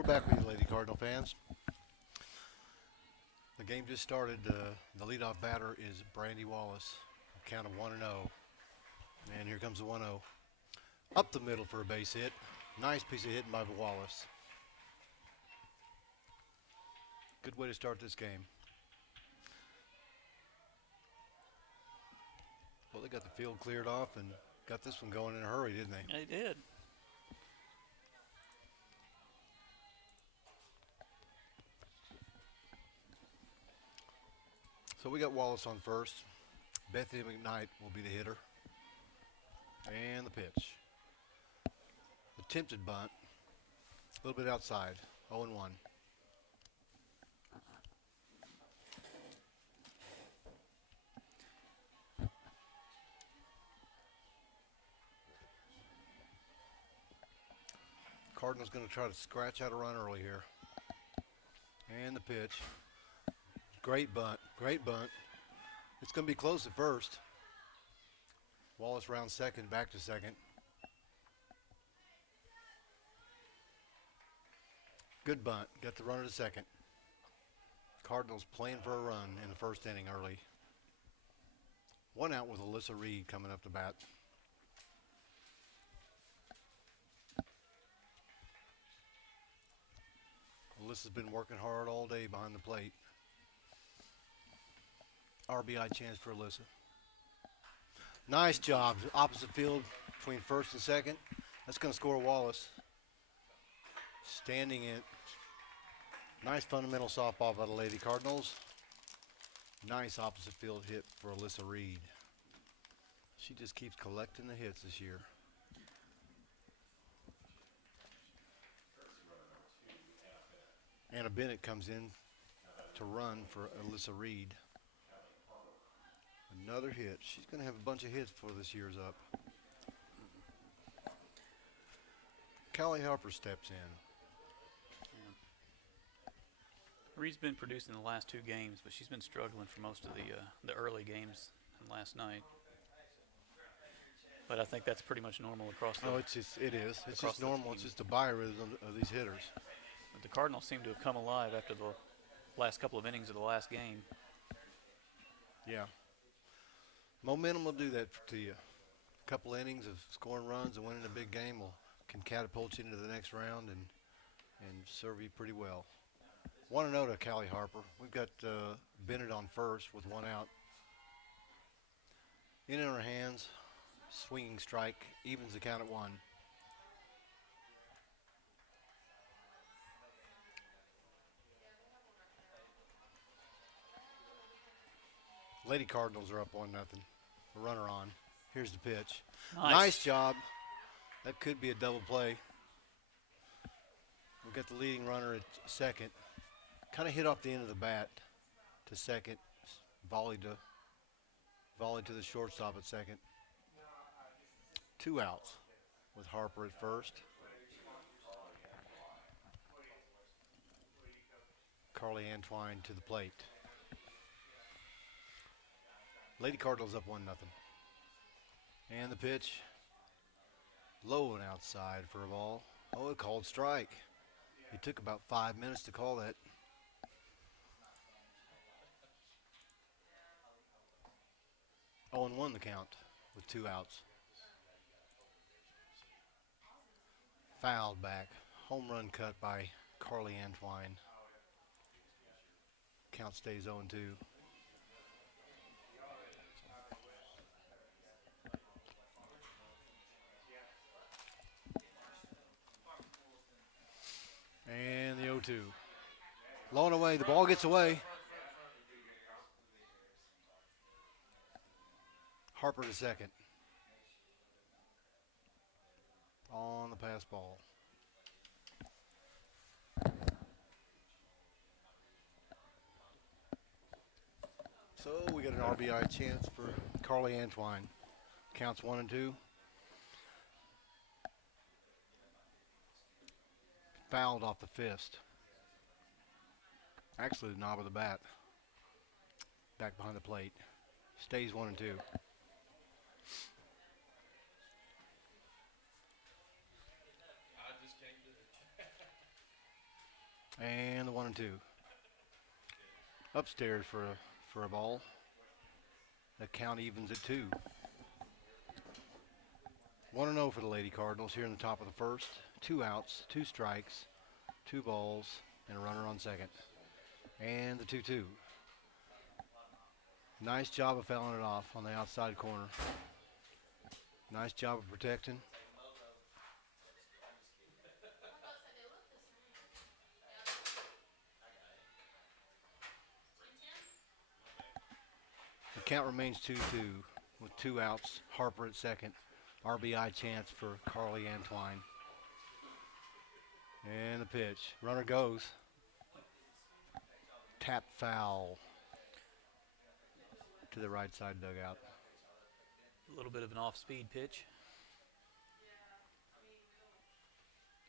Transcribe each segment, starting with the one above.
We're back with you, Lady Cardinal fans. The game just started. The leadoff batter is Brandy Wallace. Count of 1-0. And here comes the 1-0. Up the middle for a base hit. Nice piece of hitting by Wallace. Good way to start this game. Well, they got the field cleared off and got this one going in a hurry, didn't they? They did. So we got Wallace on first. Bethany McKnight will be the hitter. And the pitch. Attempted bunt. A little bit outside. 0-1. Cardinals going to try to scratch out a run early here. And the pitch. Great bunt. Great bunt. It's going to be close at first. Wallace round second, back to second. Good bunt. Got the runner to second. Cardinals playing for a run in the first inning early. One out with Alyssa Reed coming up to bat. Alyssa's been working hard all day behind the plate. RBI chance for Alyssa. Nice job. Opposite field between first and second. That's going to score Wallace. Standing in. Nice fundamental softball by the Lady Cardinals. Nice opposite field hit for Alyssa Reed. She just keeps collecting the hits this year. Anna Bennett comes in to run for Alyssa Reed. Another hit. She's going to have a bunch of hits before this year's up. Callie Harper steps in. Reed's been producing the last two games, but she's been struggling for most of the early games and last night. But I think that's pretty much normal across the. Oh, it is. It's just normal. It's just the biorhythm of these hitters. But the Cardinals seem to have come alive after the last couple of innings of the last game. Yeah. Momentum will do that to you. A couple innings of scoring runs and winning a big game can catapult you into the next round and serve you pretty well. 1-0 to Callie Harper. We've got Bennett on first with one out. In her hands, swinging strike, evens the count at 1. Lady Cardinals are up 1-0. A runner on. Here's the pitch. Nice job. That could be a double play. We've got the leading runner at second. Kind of hit off the end of the bat to second. Volley to the shortstop at second. 2 outs with Harper at first. Carly Antwine to the plate. Lady Cardinals up 1-0. And the pitch. Low and outside for a ball. Oh, a called strike. It took about 5 minutes to call that. Oh, and 1 the count with 2 outs. Fouled back. Home run cut by Carly Antwine. Count stays 0-2. And the 0-2. Low and away. The ball gets away. Harper to second. On the pass ball. So we got an RBI chance for Carly Antwine. Counts 1-2. Fouled off the fist. Actually, the knob of the bat. Back behind the plate. Stays 1-2. And the 1-2. Upstairs for a ball. The count evens at 2. 1-0 for the Lady Cardinals here in the top of the first. 2 outs, 2 strikes, 2 balls, and a runner on second. And the 2-2. Nice job of fouling it off on the outside corner. Nice job of protecting. The count remains 2-2 with 2 outs. Harper at second. RBI chance for Carly Antwine. And the pitch. Runner goes. Tap foul to the right side dugout. A little bit of an off-speed pitch.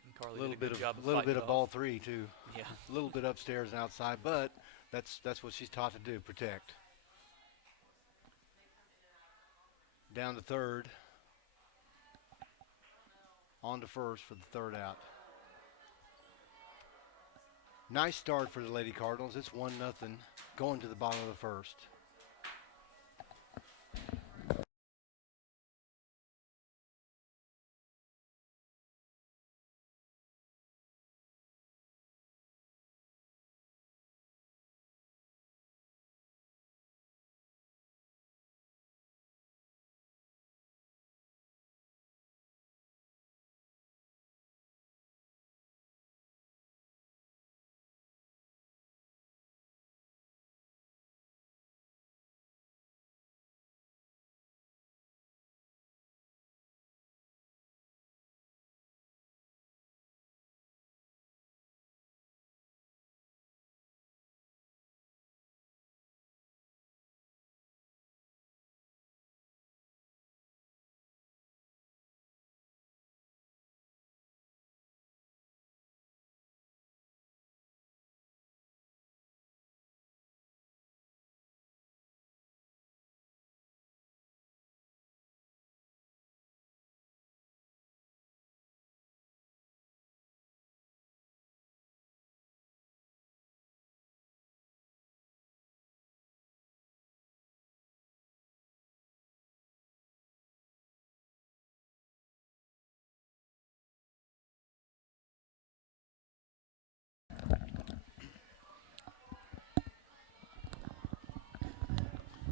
And Carly did a good job of little fighting bit it of off. ball 3 too. Yeah. A little bit upstairs and outside, but that's what she's taught to do, protect. Down to third. On to first for the third out. Nice start for the Lady Cardinals. It's 1-0 going to the bottom of the first.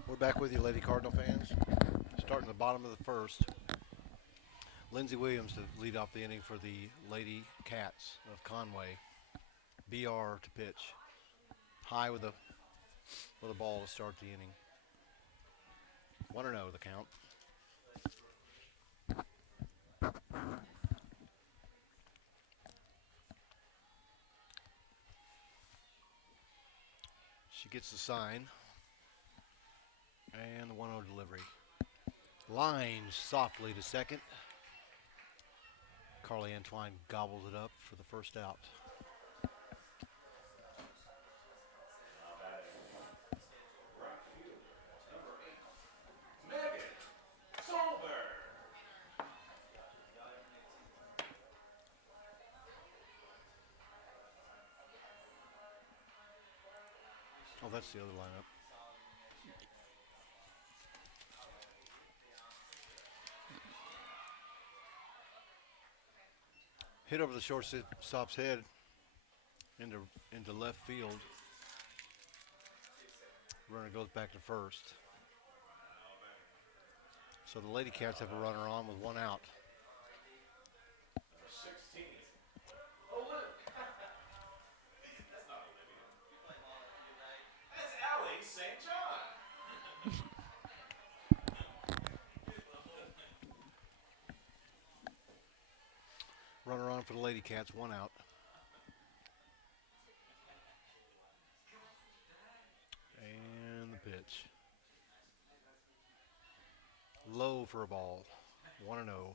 We're back with you, Lady Cardinal fans. Starting the bottom of the first. Lindsey Williams to lead off the inning for the Lady Cats of Conway. BR to pitch. High with a ball to start the inning. 1-0 the count. She gets the sign. And the 1-0 delivery. Lines softly to second. Carly Antwine gobbles it up for the first out. Oh, that's the other lineup. Hit over the shortstop's head into left field. Runner goes back to first. So the Lady Cats have a runner on with 1 out. Runner on for the Lady Cats, 1 out. And the pitch. Low for a ball. 1-0.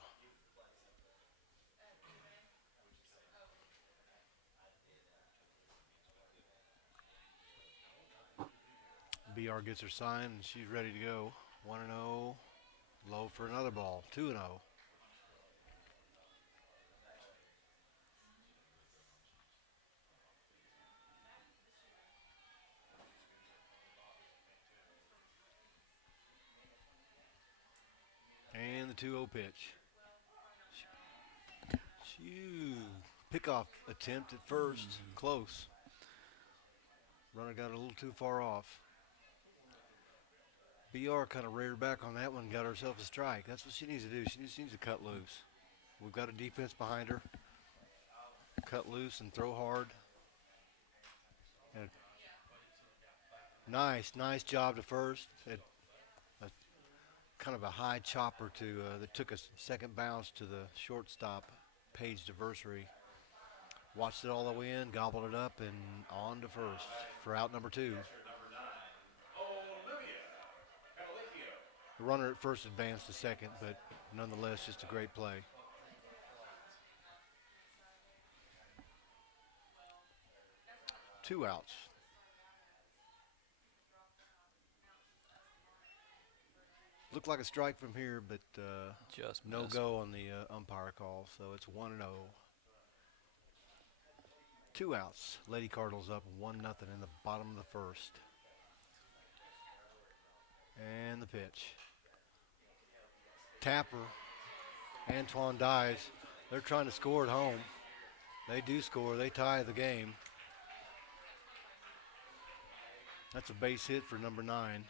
BR gets her sign and she's ready to go. 1-0. Low for another ball. 2-0. the 2-0 pitch. Shoo. Pickoff attempt at first. Close. Runner got a little too far off. BR kind of reared back on that one and got herself a strike. That's what she needs to do. She just needs to cut loose. We've got a defense behind her. Cut loose and throw hard. And nice job to first. A kind of a high chopper that took a second bounce to the shortstop, Paige Diversary. Watched it all the way in, gobbled it up, and on to first for out number 2. The runner at first advanced to second, but nonetheless, just a great play. Two outs. Looked like a strike from here, but Just no missed. go on the umpire call, so it's 1-0. 2 outs. Lady Cardinals up 1-0 in the bottom of the first. And the pitch. Tapper. Antoine dives. They're trying to score at home. They do score. They tie the game. That's a base hit for number 9.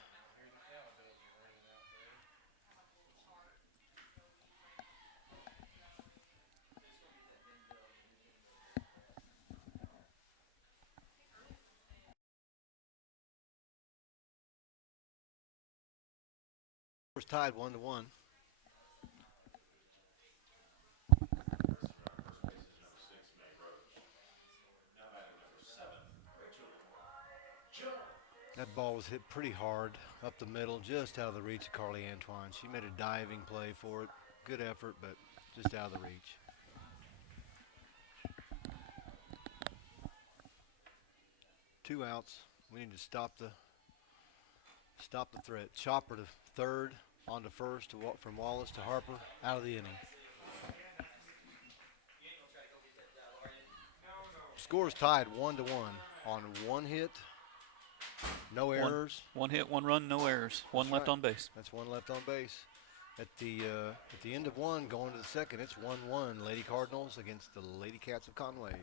Was tied 1-1. That ball was hit pretty hard up the middle, just out of the reach of Carly Antoine. She made a diving play for it. Good effort, but just out of the reach. 2 outs. We need to stop the threat. Chopper to third, on to first, from Wallace to Harper, out of the inning. Score's tied 1-1 on one hit, no errors. One hit, one run, no errors. One left on base. That's one left on base. At the end of one, going to the second, it's 1-1. Lady Cardinals against the Lady Cats of Conway.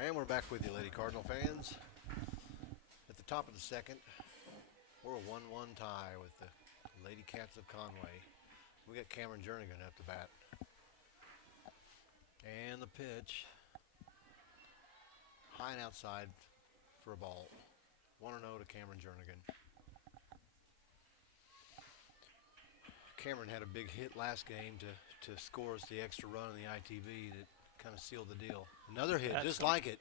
And we're back with you, Lady Cardinal fans. At the top of the second, we're a 1-1 tie with the Lady Cats of Conway. We got Cameron Jernigan at the bat. And the pitch. High and outside for a ball. 1-0 to Cameron Jernigan. Cameron had a big hit last game to score us the extra run in the ITV that kind of sealed the deal. Another hit, just like it.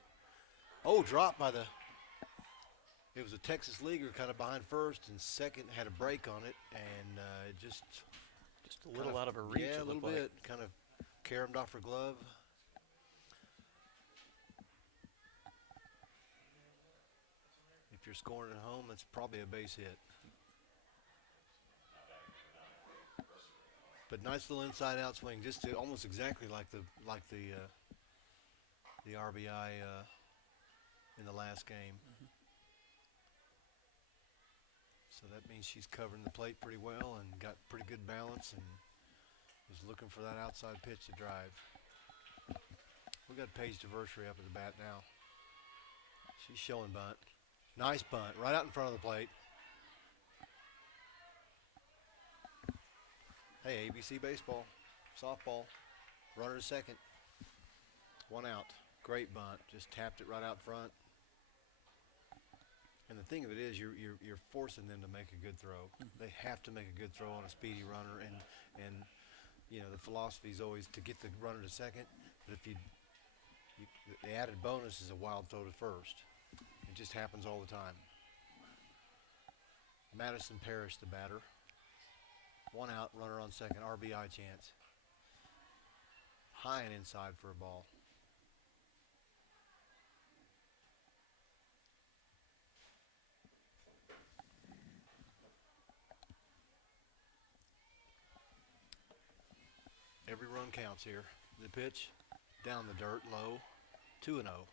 Oh, dropped by it was a Texas leaguer kind of behind first, and second had a break on it, and just a little out of her reach. Yeah, a little bit. Kind of caromed off her glove. If you're scoring at home, it's probably a base hit. But nice little inside-out swing, just almost exactly like the RBI in the last game. Mhm. So that means she's covering the plate pretty well and got pretty good balance and was looking for that outside pitch to drive. We got Paige Diversary up at the bat now. She's showing bunt. Nice bunt, right out in front of the plate. Hey, ABC baseball, softball, runner to second. One out. Great bunt. Just tapped it right out front. And the thing of it is, you're forcing them to make a good throw. They have to make a good throw on a speedy runner, and you know the philosophy is always to get the runner to second. But if the added bonus is a wild throw to first. It just happens all the time. Madison Parrish, the batter. One out, runner on second, RBI chance. High and inside for a ball. Every run counts here. The pitch, down the dirt, low, 2-0.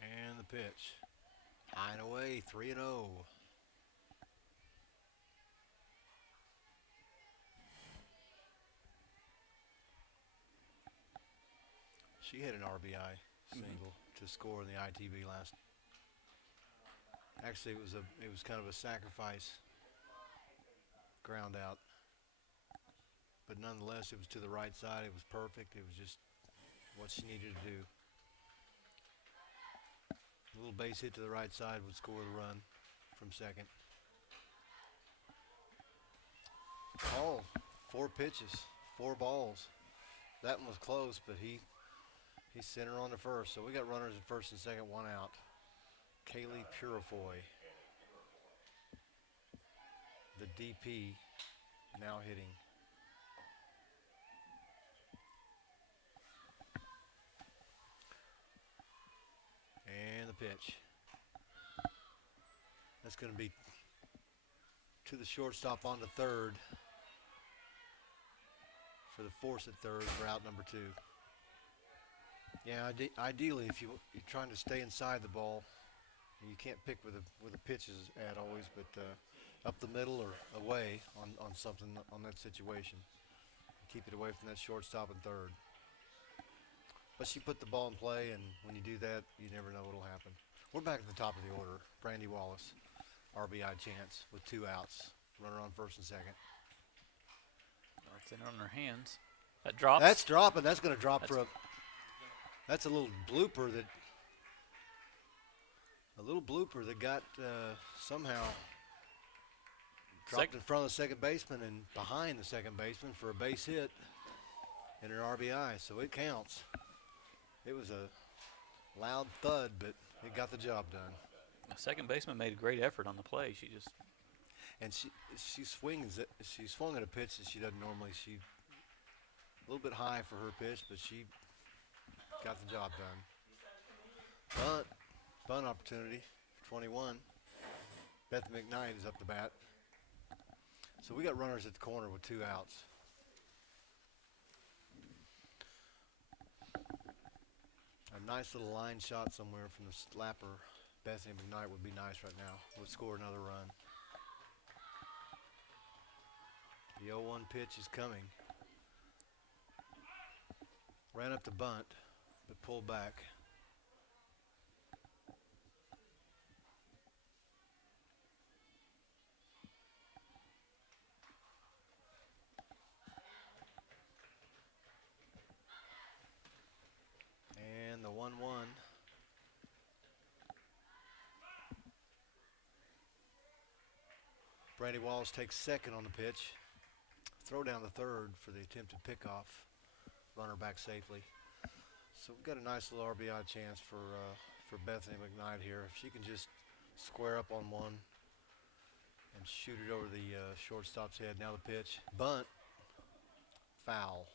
And the pitch, high and away, 3-0. She hit an RBI single to score in the ITB last. Actually, it was kind of a sacrifice ground out, but nonetheless, it was to the right side. It was perfect. It was just what she needed to do. A little base hit to the right side would score the run from second. Oh, 4 pitches, 4 balls. That one was close, but he's sent her on to first. So we got runners at first and second, 1 out. Kaylee Purifoy, the DP, now hitting. And the pitch. That's going to be to the shortstop on the third for the force at third for out number 2. Yeah, ideally, if you're trying to stay inside the ball, you can't pick where the pitch is at always, but up the middle or away on something on that situation. Keep it away from that shortstop and third. But she put the ball in play, and when you do that, you never know what'll happen. We're back at the top of the order. Brandy Wallace, RBI chance with 2 outs. Runner on first and second. It's in on her hands. That drops. That's dropping. That's going to drop for a. That's a little blooper that got somehow dropped in front of the second baseman and behind the second baseman for a base hit and an RBI. So it counts. It was a loud thud, but it got the job done. The second baseman made a great effort on the play. And she swung at a pitch that she doesn't normally. She a little bit high for her pitch, but she got the job done. Bunt opportunity for 21. Beth McKnight is up the bat. So we got runners at the corner with 2 outs. A nice little line shot somewhere from the slapper. Bethany McKnight would be nice right now. Would score another run. The 0-1 pitch is coming. Ran up the bunt, but pulled back. And the 1-1. Brandy Wallace takes second on the pitch. Throw down the third for the attempted pickoff. Runner back safely. So we've got a nice little RBI chance for Bethany McKnight here. If she can just square up on one and shoot it over the shortstop's head. Now the pitch. Bunt. Foul.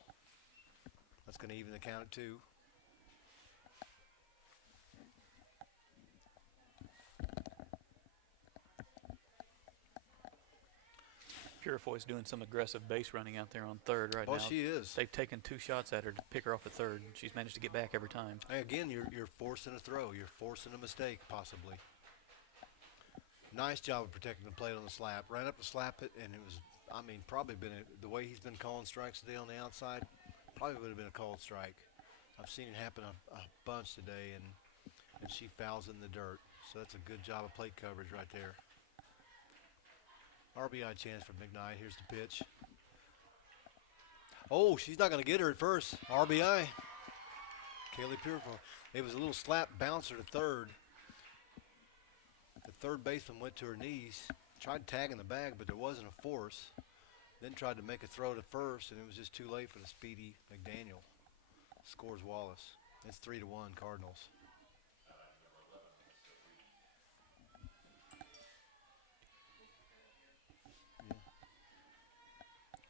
That's going to even the count at 2. Purifoy's doing some aggressive base running out there on third right Well, now. she is. They've taken 2 shots at her to pick her off at third, and she's managed to get back every time. Hey, again, you're forcing a throw. You're forcing a mistake, possibly. Nice job of protecting the plate on the slap. Ran up to slap it, and it was, I mean, probably the way he's been calling strikes today on the outside, probably would have been a called strike. I've seen it happen a bunch today, and she fouls in the dirt. So that's a good job of plate coverage right there. RBI chance for McKnight. Here's the pitch. Oh, she's not going to get her at first. RBI. Kaylee Purifoy. It was a little slap bouncer to third. The third baseman went to her knees, tried tagging the bag, but there wasn't a force. Then tried to make a throw to first, and it was just too late for the speedy McDaniel. Scores Wallace. It's 3-1 Cardinals.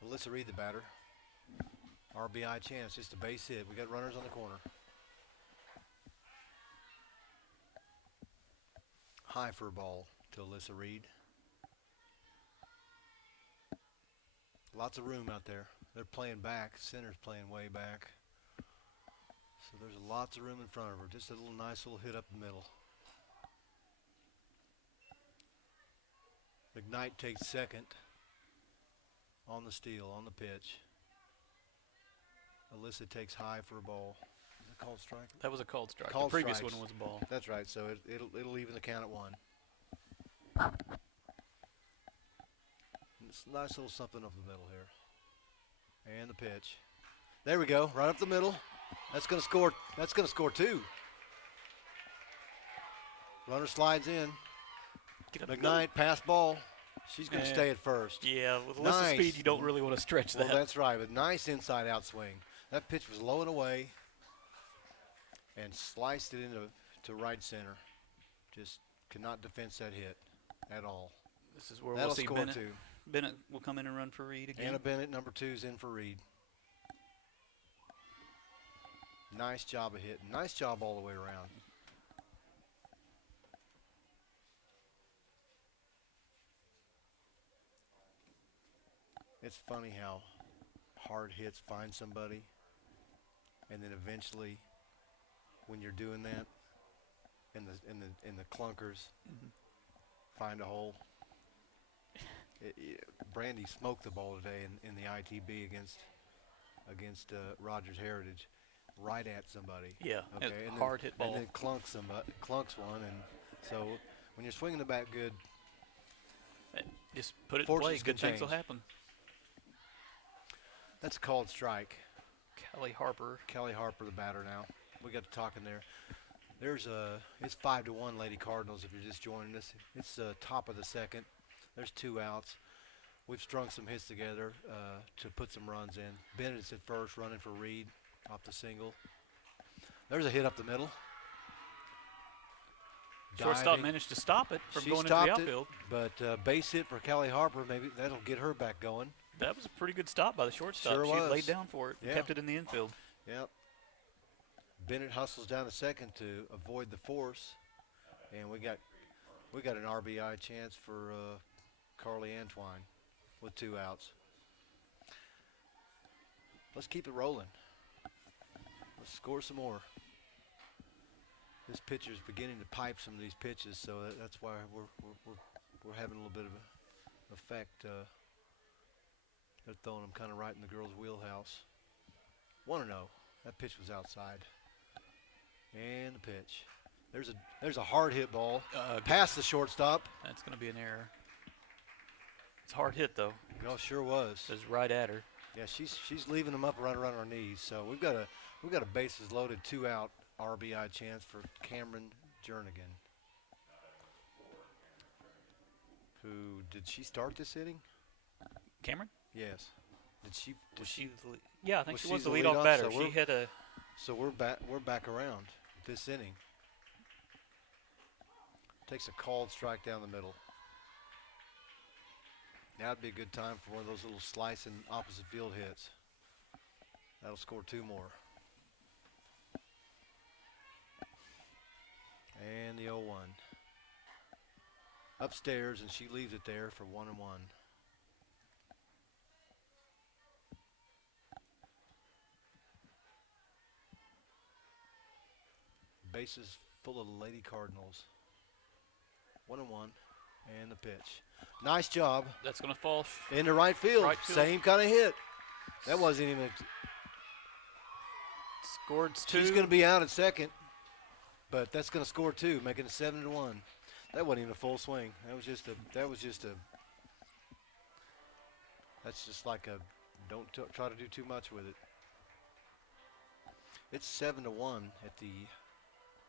Alyssa Reed, the batter. RBI chance, just a base hit. We got runners on the corner. High for a ball to Alyssa Reed. Lots of room out there. They're playing back. Center's playing way back. So there's lots of room in front of her. Just a nice little hit up the middle. McKnight takes second on the steal, on the pitch. Alyssa takes high for a ball. Is it called strike? That was a called strike. Called the previous strikes. one was a ball. That's right. So it'll even the count at 1. It's a nice little something up the middle here. And the pitch. There we go. Right up the middle. That's going to score. That's going to score 2. Runner slides in. McKnight pass ball. She's going to stay at first. Yeah, with Alyssa's speed, you don't really want to stretch that. Well, that's right. But nice inside out swing. That pitch was low and away, and sliced it into right center. Just cannot defense that hit at all. This is where That'll we'll see score Bennett. 2. Bennett will come in and run for Reed again. Anna Bennett, number 2, is in for Reed. Nice job of hitting. Nice job all the way around. It's funny how hard hits find somebody, and then eventually, when you're doing that, in the clunkers, find a hole. Brandy smoked the ball today in the ITB against Rogers Heritage, right at somebody. Yeah, okay, and hard hit ball. And then clunks one, and so when you're swinging the bat good, just put it in fortunes play. can Good things will change. happen. That's a called strike. Kelly Harper. Kelly Harper, the batter now. We got to talking there. It's 5-1 Lady Cardinals if you're just joining us. It's top of the second. There's 2 outs. We've strung some hits together to put some runs in. Bennett's at first, running for Reed off the single. There's a hit up the middle. Shortstop Diving. managed to stop it from She going into stopped the it, outfield. but base hit for Kelly Harper, maybe that'll get her back going. That was a pretty good stop by the shortstop. Sure She was. laid down for it and Yeah. kept it in the infield. Yep. Bennett hustles down to second to avoid the force, and we got an RBI chance for Carly Antwine with 2 outs. Let's keep it rolling. Let's score some more. This pitcher's beginning to pipe some of these pitches, so that's why we're having a little bit of an effect. They're throwing them kind of right in the girls' wheelhouse. 1-0. That pitch was outside. And the pitch. There's a hard hit ball past the shortstop. That's going to be an error. It's a hard hit though. Oh, sure was. It was right at her. Yeah, she's leaving them up right around our knees. So we've got a bases loaded 2 out RBI chance for Cameron Jernigan. Who did she start this inning? Cameron? Yes. Did she? Was she? Yeah, I think Was she she was the the leadoff leadoff? batter. So She we're- hit a. So we're back around this inning. Takes a called strike down the middle. Now would be a good time for one of those little slicing opposite field hits. That'll score 2 more. And the 0-1. Upstairs, and she leaves it there for 1-1. Bases full of Lady Cardinals. 1-1, and the pitch. Nice job. That's going to fall. Into right field. Right field. Same kind of hit. That wasn't even. Scored 2. She's going to be out at second, but that's going to score 2, making it 7-1. That wasn't even a full swing. That's just like a. Don't try to do too much with it. It's 7-1 at the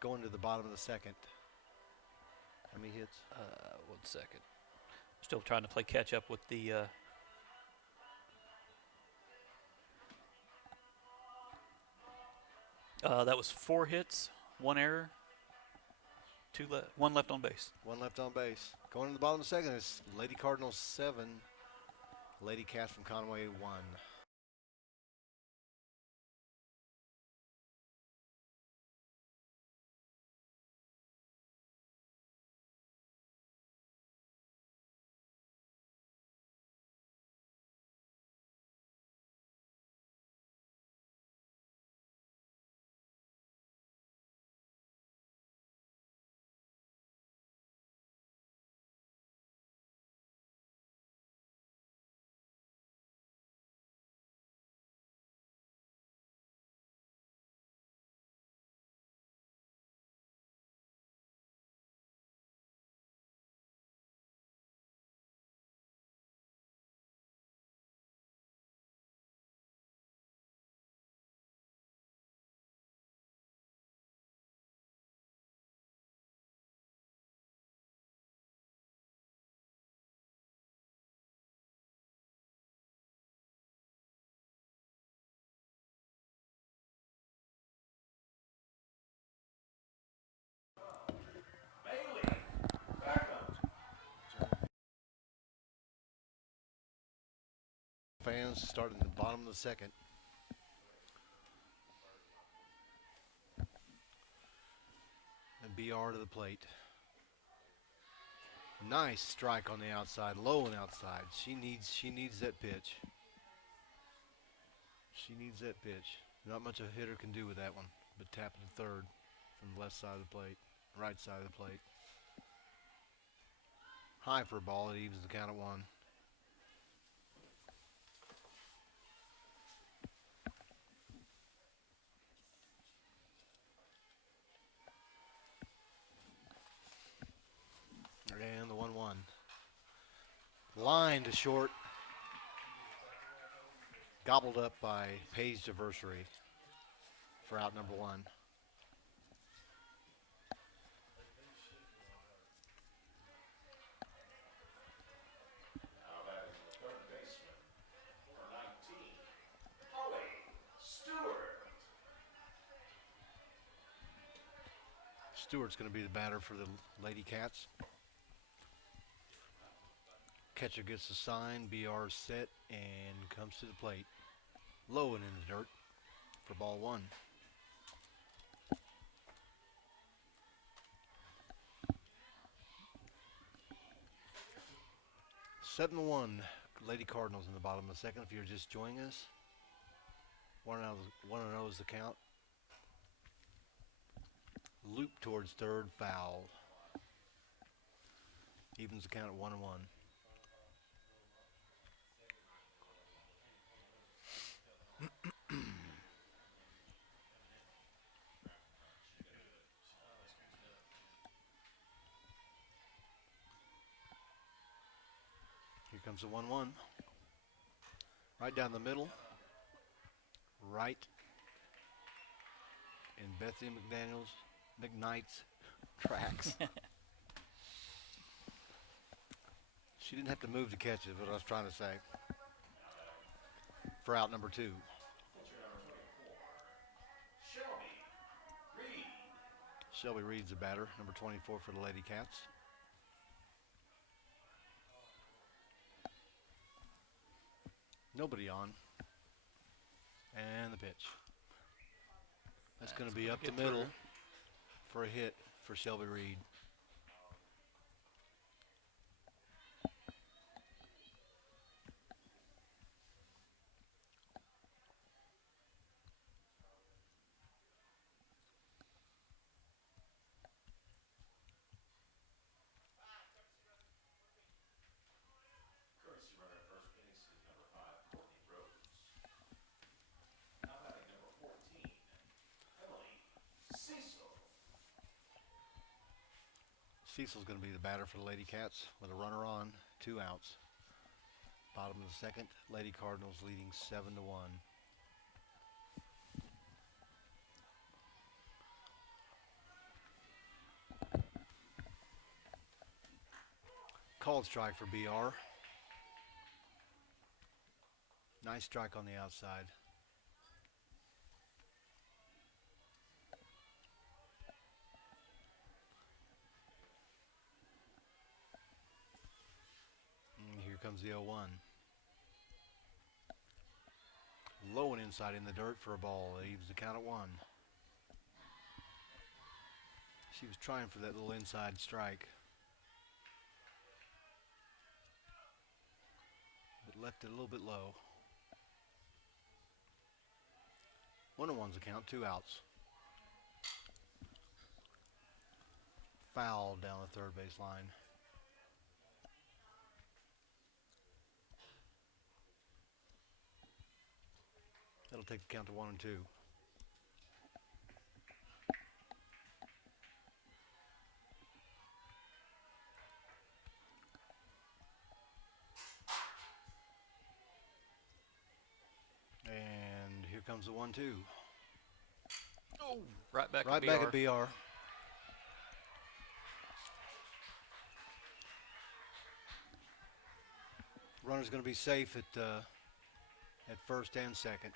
going to the bottom of the second. How many hits? 1 second. Still trying to play catch up with the. That was 4 hits, 1 error, 1 left on base. 1 left on base. Going to the bottom of the second is Lady Cardinals 7, Lady Cats from Conway 1. Fans starting at the bottom of the second. And BR to the plate. Nice strike on the outside, low and outside. She needs that pitch. She needs that pitch. Not much a hitter can do with that one, but tap it to third from the left side of the plate, right side of the plate. High for a ball, it evens the count at 1. And the 1-1. Line to short. Gobbled up by Page to Varsity for out number 1. Stewart's going to be the batter for the Lady Cats. Catcher gets the sign, BR set, and comes to the plate. Low and in the dirt for ball 1. Seven to 1, Lady Cardinals in the bottom of the second. If you're just joining us, 1-0 is the count. Loop towards third, foul. Evens the count at 1-1. Here comes the 1-1. Right down the middle. Right in Bethany McKnight's tracks. She didn't have to move to catch it, what I was trying to say. For out number 2. Shelby Reed's the batter, number 24 for the Lady Cats. Nobody on. And the pitch. That's going to be up the middle for a hit for Shelby Reed. Cecil's going to be the batter for the Lady Cats with a runner on, 2 outs. Bottom of the second, Lady Cardinals leading 7-1. Called strike for BR. Nice strike on the outside. And here comes the 0-1. Low and inside in the dirt for a ball. Leaves the count at 1. She was trying for that little inside strike, but left it a little bit low. 1-1's the count, 2 outs. Foul down the third base line. That'll take the count to 1-2. And here comes the 1-2. Oh, right back Right at back BR. at BR. Runner's going to be safe at first and second.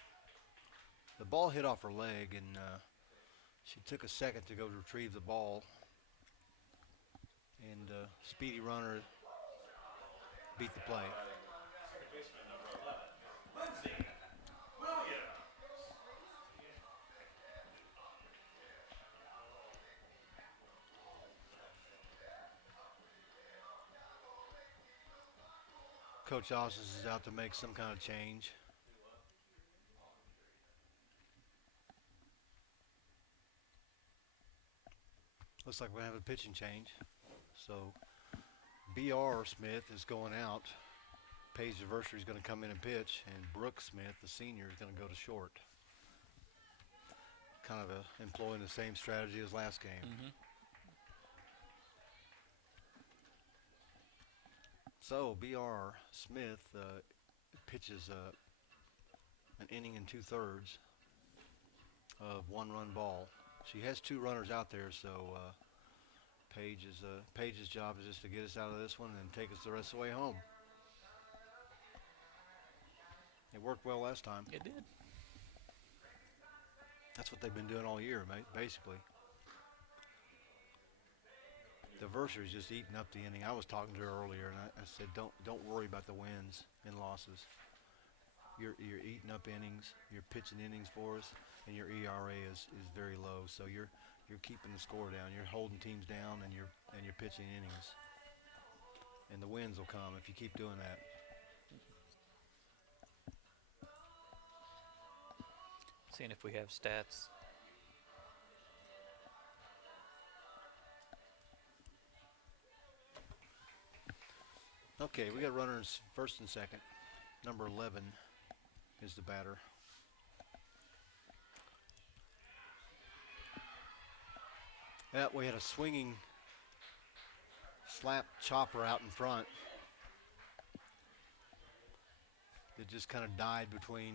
The ball hit off her leg, and she took a second to go to retrieve the ball. And speedy runner beat the play. Coach Austin is out to make some kind of change. Looks like we're going to have a pitching change. So B.R. Smith is going out. Paige Diversary is going to come in and pitch, and Brooke Smith, the senior, is going to go to short. Kind of employing the same strategy as last game. Mm-hmm. So B.R. Smith pitches an inning and 2/3 of 1-run ball. She has 2 runners out there, so Paige's job is just to get us out of this one and take us the rest of the way home. It worked well last time. It did. That's what they've been doing all year, basically. Diversary's just eating up the inning. I was talking to her earlier, and I said, don't worry about the wins and losses. You're eating up innings. You're pitching innings for us, and your ERA is very low. So you're keeping the score down. You're holding teams down, and you're pitching innings. And the wins will come if you keep doing that. Seeing if we have stats. Okay, we got runners first and second. Number 11 is the batter. Yeah, we had a swinging slap chopper out in front. It just kind of died between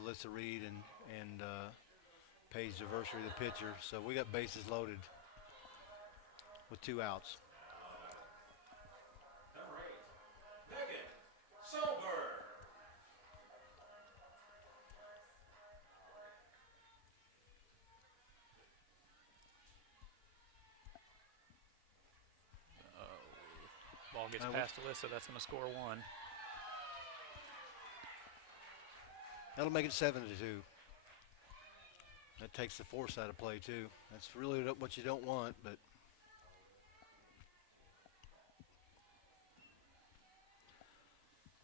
Alyssa Reed and Paige Diversary, the pitcher. So we got bases loaded with 2 outs. Ball gets past Alyssa. That's going to score 1. That'll make it 7-2. That takes the force out of play too. That's really what you don't want, but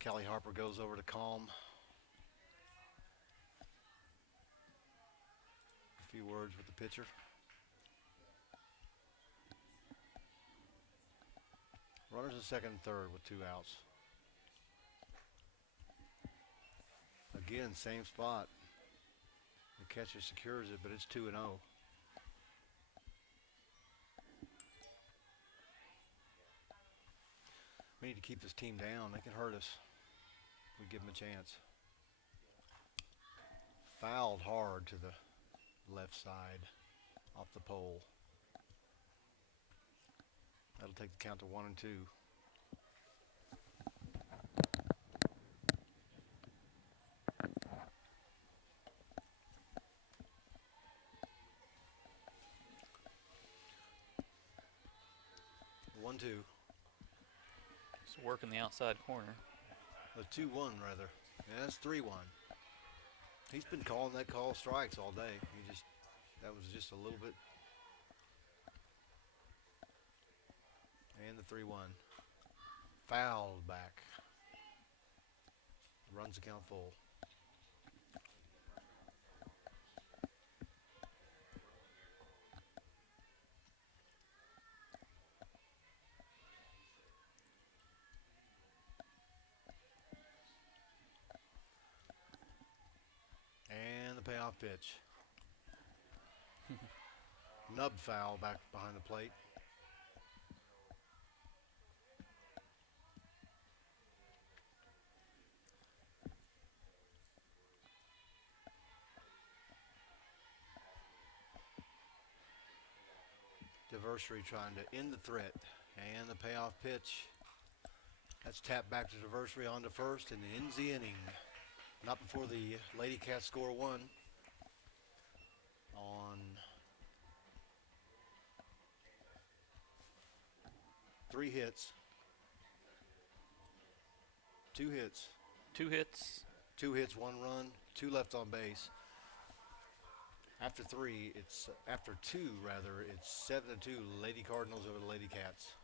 Callie Harper goes over to calm. A few words with the pitcher. Runners in second and third with 2 outs. Again, same spot. The catcher secures it, but it's 2-0. We need to keep this team down. They can hurt us. We give them a chance. Fouled hard to the left side off the pole. That'll take the count to 1-2. The 1-2. It's working the outside corner. The 2-1 rather. Yeah, that's 3-1. He's been calling that call strikes all day. That was just a little bit. And the 3-1. Fouled back. Runs the count full. And the payoff pitch. Nub foul back behind the plate. Varsity trying to end the threat. And the payoff pitch. That's tapped back to Varsity onto first and ends the inning. Not before the Lady Cats score one on 3 hits. 2 hits. 2 hits. 2 hits, 1 run, 2 left on base. After 2 rather, it's 7-2 Lady Cardinals over the Lady Cats.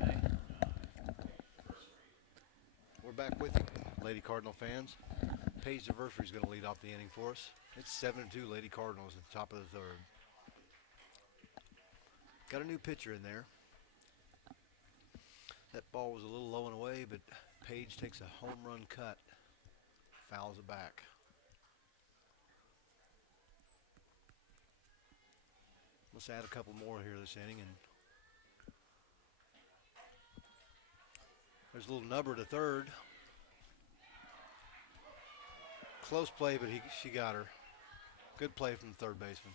Okay. We're back with you, Lady Cardinal fans. Paige Varsity is going to lead off the inning for us. It's 7-2 Lady Cardinals at the top of the 3rd. Got a new pitcher in there. That ball was a little low and away, but Paige takes a home run cut, fouls it back. Let's add a couple more here this inning, and there's a little nubber to 3rd. Close play, but she got her. Good play from the 3rd baseman.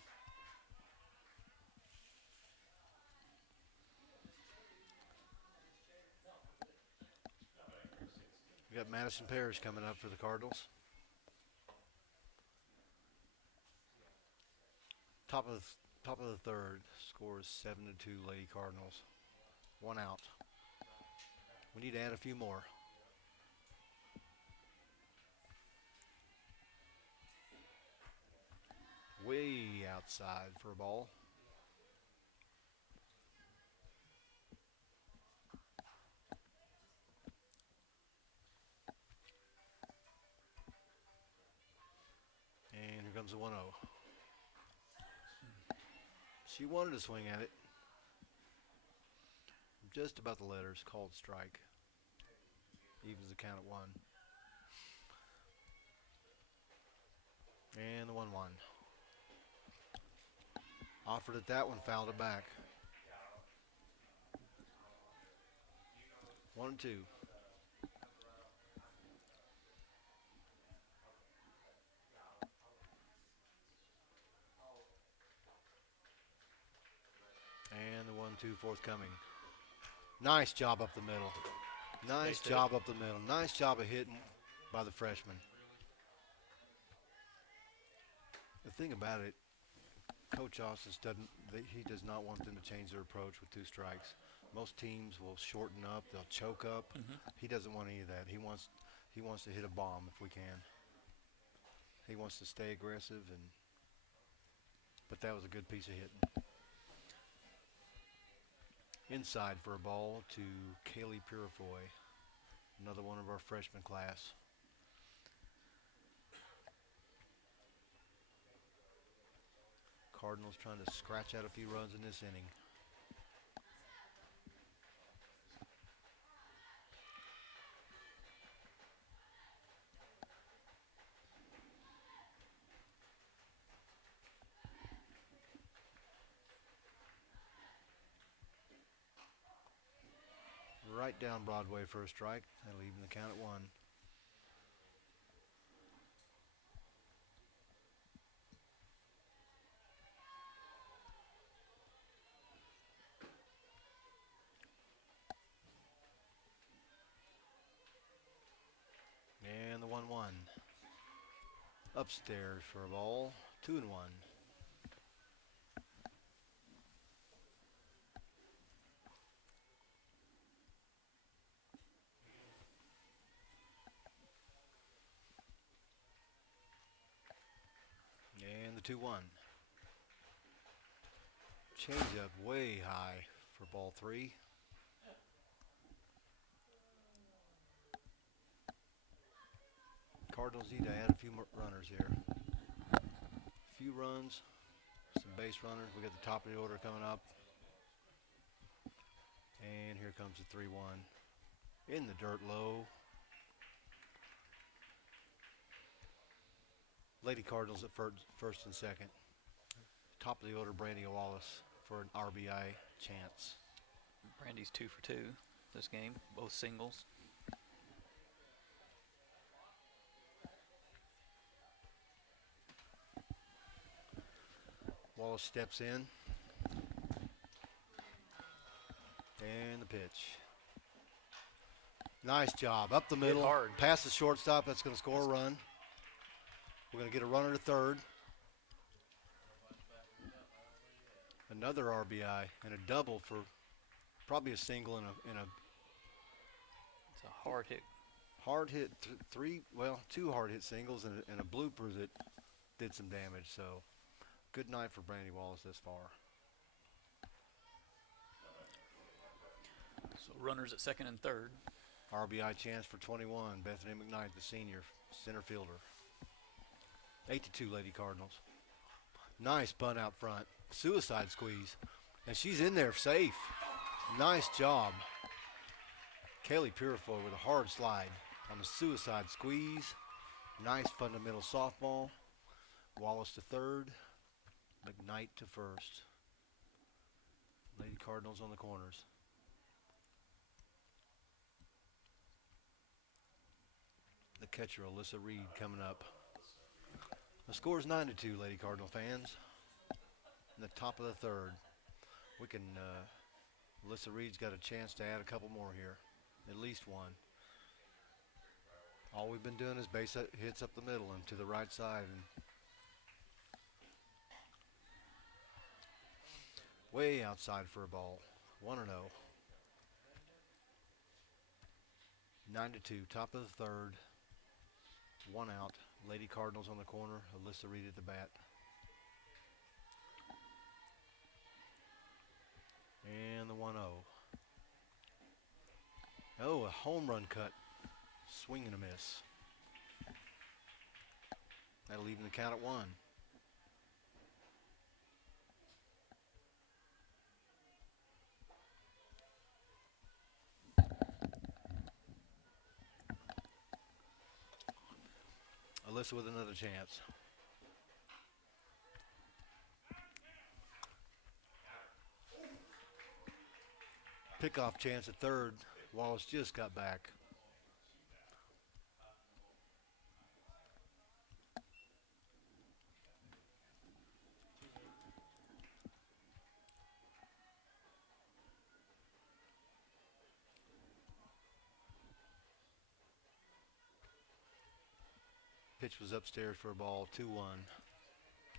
We got Madison Parrish coming up for the Cardinals. Top of the 3rd. Score is 7-2 Lady Cardinals. 1 out. We need to add a few more. Way outside for a ball. And here comes the 1-0. She wanted to swing at it. Just about the letters, called strike. Evens the count at 1. And the 1-1. Offered at that one, fouled it back. 1-2. 1-2 forthcoming. Nice job up the middle. Nice Base hit. job up the middle. Nice job of hitting by the freshman. The thing about it, Coach Austin he does not want them to change their approach with 2 strikes. Most teams will shorten up, they'll choke up. He doesn't want any of that. He wants to hit a bomb if we can. He wants to stay aggressive, but that was a good piece of hitting. Inside for a ball to Kaylee Purifoy, another one of our freshman class. Cardinals trying to scratch out a few runs in this inning. Right down Broadway for a strike. That'll even the count at 1. And the 1-1. Upstairs for a ball. 2-1. And the 2-1. Change up way high for ball 3. Cardinals need to add a few more runners here. A few runs, some base runners. We got the top of the order coming up. And here comes the 3-1. In the dirt low. Lady Cardinals at first and second. Top of the order, Brandy Wallace for an RBI chance. Brandy's 2 for 2 this game, both singles. Wallace steps in. And the pitch. Nice job. Up the middle. Hard. Past the shortstop. That's going to score a run. We're going to get a runner to third. Another RBI and a double for probably a single and a It's a hard hit. hard hit, 2 hard hit singles and a blooper that did some damage. So good night for Brandy Wallace this far. So runners at second and third. RBI chance for 21, Bethany McKnight, the senior center fielder. 8-2 Lady Cardinals. Nice bunt out front. Suicide squeeze. And she's in there safe. Nice job. Kaylee Purifoy with a hard slide on the suicide squeeze. Nice fundamental softball. Wallace to third. McKnight to first. Lady Cardinals on the corners. The catcher, Alyssa Reed, coming up. The score is 9-2, Lady Cardinal fans. In the top of the third. We can, Alyssa Reed's got a chance to add a couple more here. At least one. All we've been doing is base hits up the middle and to the right side. And way outside for a ball. 1-0. 9-2, top of the third. 1 out. Lady Cardinals on the corner. Alyssa Reed at the bat. And the 1-0. Oh, a home run cut. Swing and a miss. That'll even the count at 1. Alyssa with another chance. Pickoff chance at third. Wallace just got back. Pitch was upstairs for a ball, 2-1.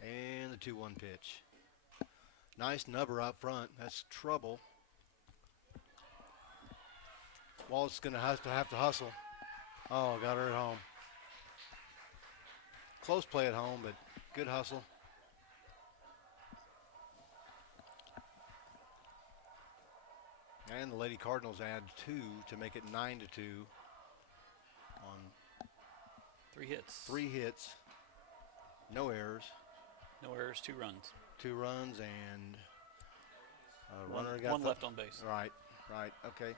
And the 2-1 pitch. Nice nubber out front. That's trouble. Wall's going to have to hustle. Oh, got her at home. Close play at home, but good hustle. And the Lady Cardinals add 2 to make it 9-2 on 3 hits. 3 hits. No errors. No errors, 2 runs. 2 runs and a runner got one left on base. Right. Okay.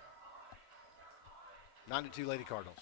9-2 Lady Cardinals.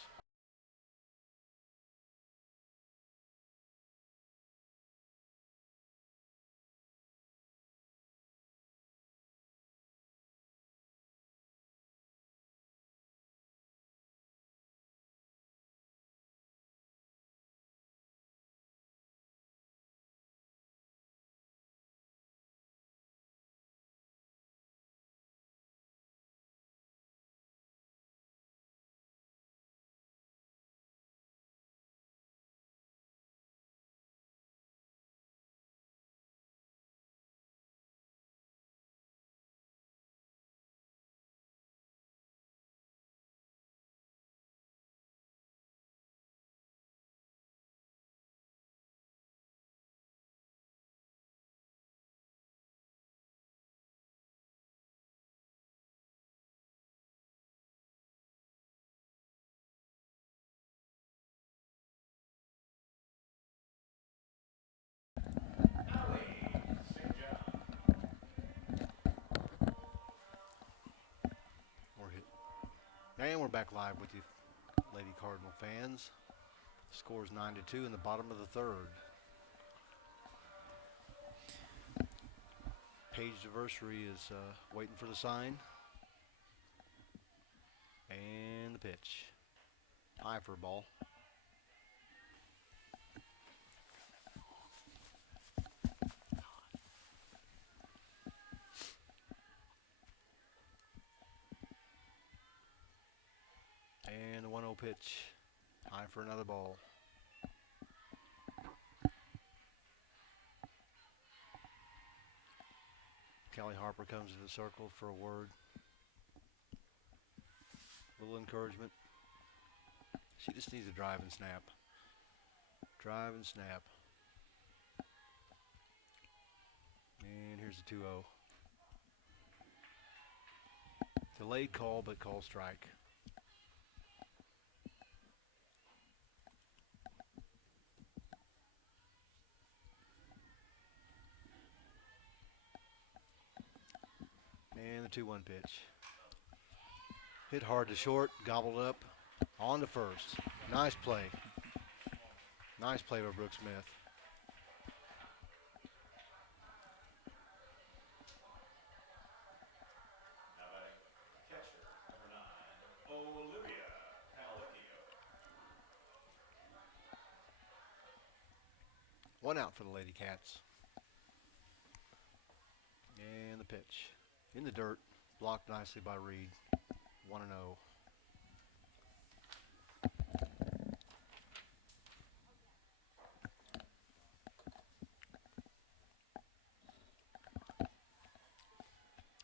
And we're back live with you, Lady Cardinal fans. The score is 9-2 in the bottom of the third. Paige Diversity is waiting for the sign. And the pitch. High for a ball. And the 1-0 pitch. High for another ball. Kelly Harper comes to the circle for a word. A little encouragement. She just needs a drive and snap. Drive and snap. And here's the 2-0. Delayed call, but call strike. And the 2-1 pitch. Hit hard to short, gobbled up, on to first. Nice play. Nice play by Brooke Smith. One out for the Lady Cats. And the pitch. In the dirt, blocked nicely by Reed. 1-0.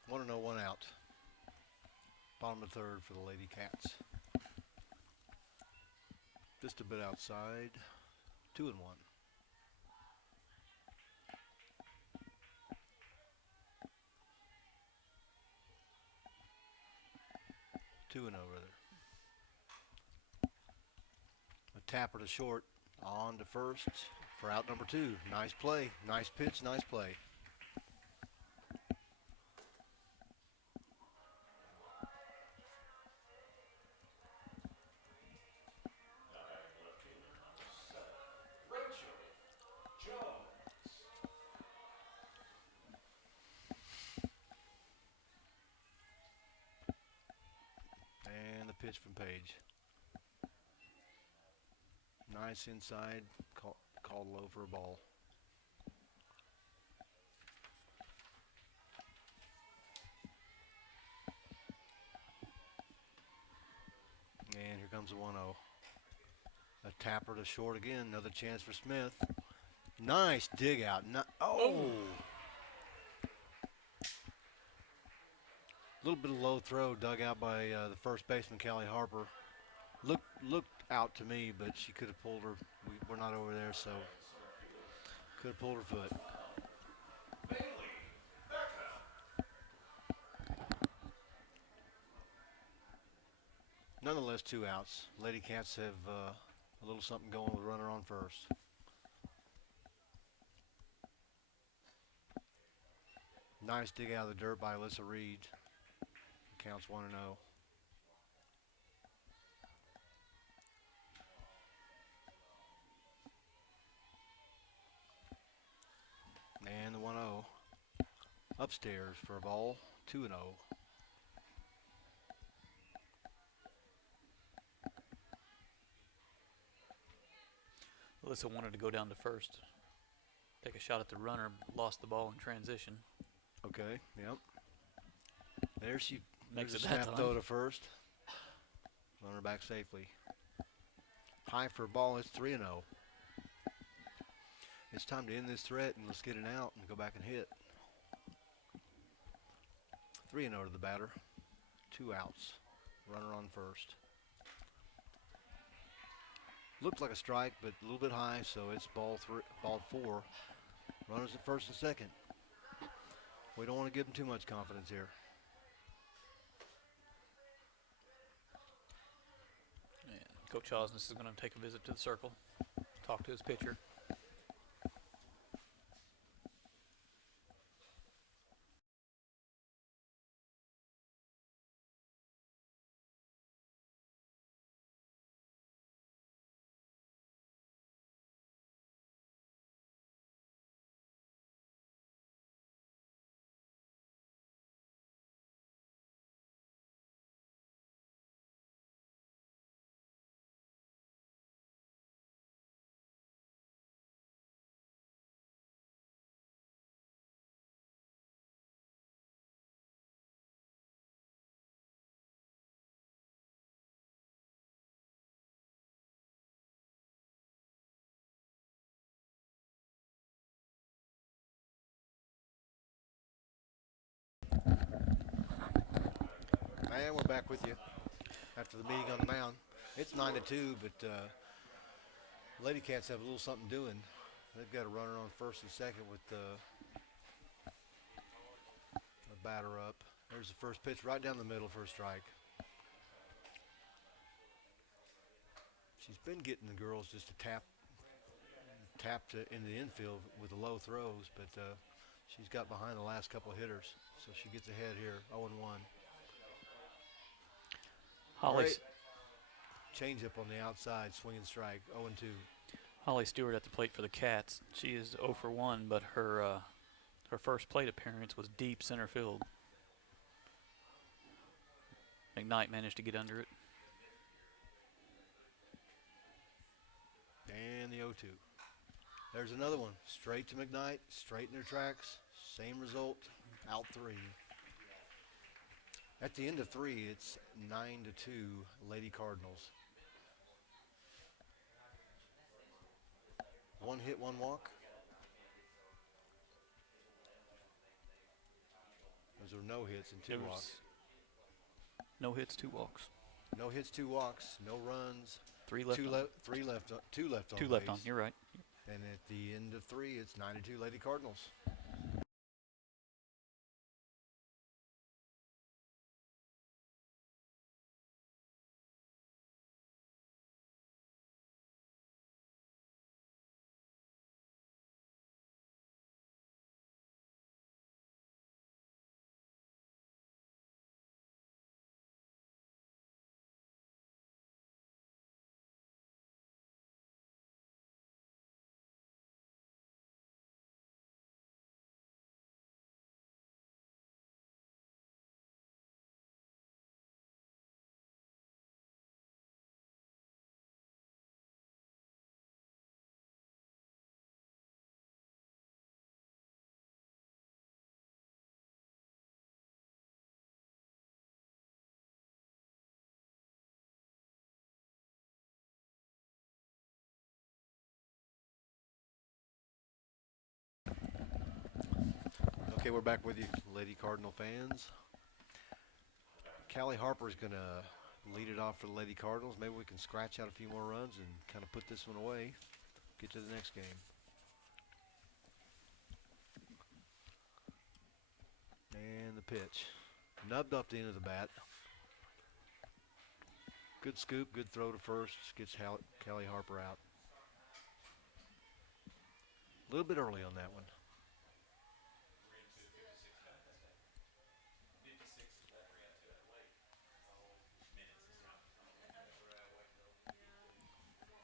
One and 0, 1 out. Bottom of the third for the Lady Cats. Just a bit outside. 2-1. 2-0 rather. A tapper to short, on to first for out number 2. Nice play, nice pitch, nice play. And the pitch from Page. Nice inside, called low for a ball. And here comes a 1-0. A Tapper to short again. Another chance for Smith. Nice dig out. Oh. A little bit of low throw dug out by the first baseman, Callie Harper. Looked out to me, but she could have pulled her. We're not over there, so could have pulled her foot. Nonetheless, 2 outs. Lady Cats have a little something going with runner on first. Nice dig out of the dirt by Alyssa Reed. Counts 1-0. And the 1-0. Upstairs for a ball, 2-0. Alyssa wanted to go down to first, take a shot at the runner, lost the ball in transition. Okay, yep. There's Makes a it that snap time. throw to first. Runner back safely. High for a ball, it's 3-0. It's time to end this threat and let's get it out and go back and hit. 3-0 to the batter. 2 outs. Runner on first. Looked like a strike, but a little bit high, so it's ball 4. Runners at first and second. We don't want to give them too much confidence here. And Coach Osnes is going to take a visit to the circle, talk to his pitcher. And we're back with you after the meeting on the mound. It's 9-2, but Lady Cats have a little something doing. They've got a runner on first and second with a batter up. There's the first pitch right down the middle for a strike. She's been getting the girls just to tap in the infield with the low throws, but she's got behind the last couple of hitters, so she gets ahead here, 0-1. Holly Change up on the outside, swinging strike, 0-2. Holly Stewart at the plate for the Cats. She is 0 for 1, but her first plate appearance was deep center field. McKnight managed to get under it. And the 0-2. There's another one. Straight to McKnight, straight in their tracks. Same result, out 3. At the end of 3, it's 9-2, Lady Cardinals. 1 hit, 1 walk. Those are no hits and 2 walks. No hits, 2 walks. No hits, 2 walks, no runs. 3 left. 2 left on 2 left base. on. You're right. And at the end of 3, it's 9-2 Lady Cardinals. Okay, we're back with you, Lady Cardinal fans. Callie Harper's going to lead it off for the Lady Cardinals. Maybe we can scratch out a few more runs and kind of put this one away, get to the next game. And the pitch. Nubbed off the end of the bat. Good scoop, good throw to first. Gets Callie Harper out. A little bit early on that one.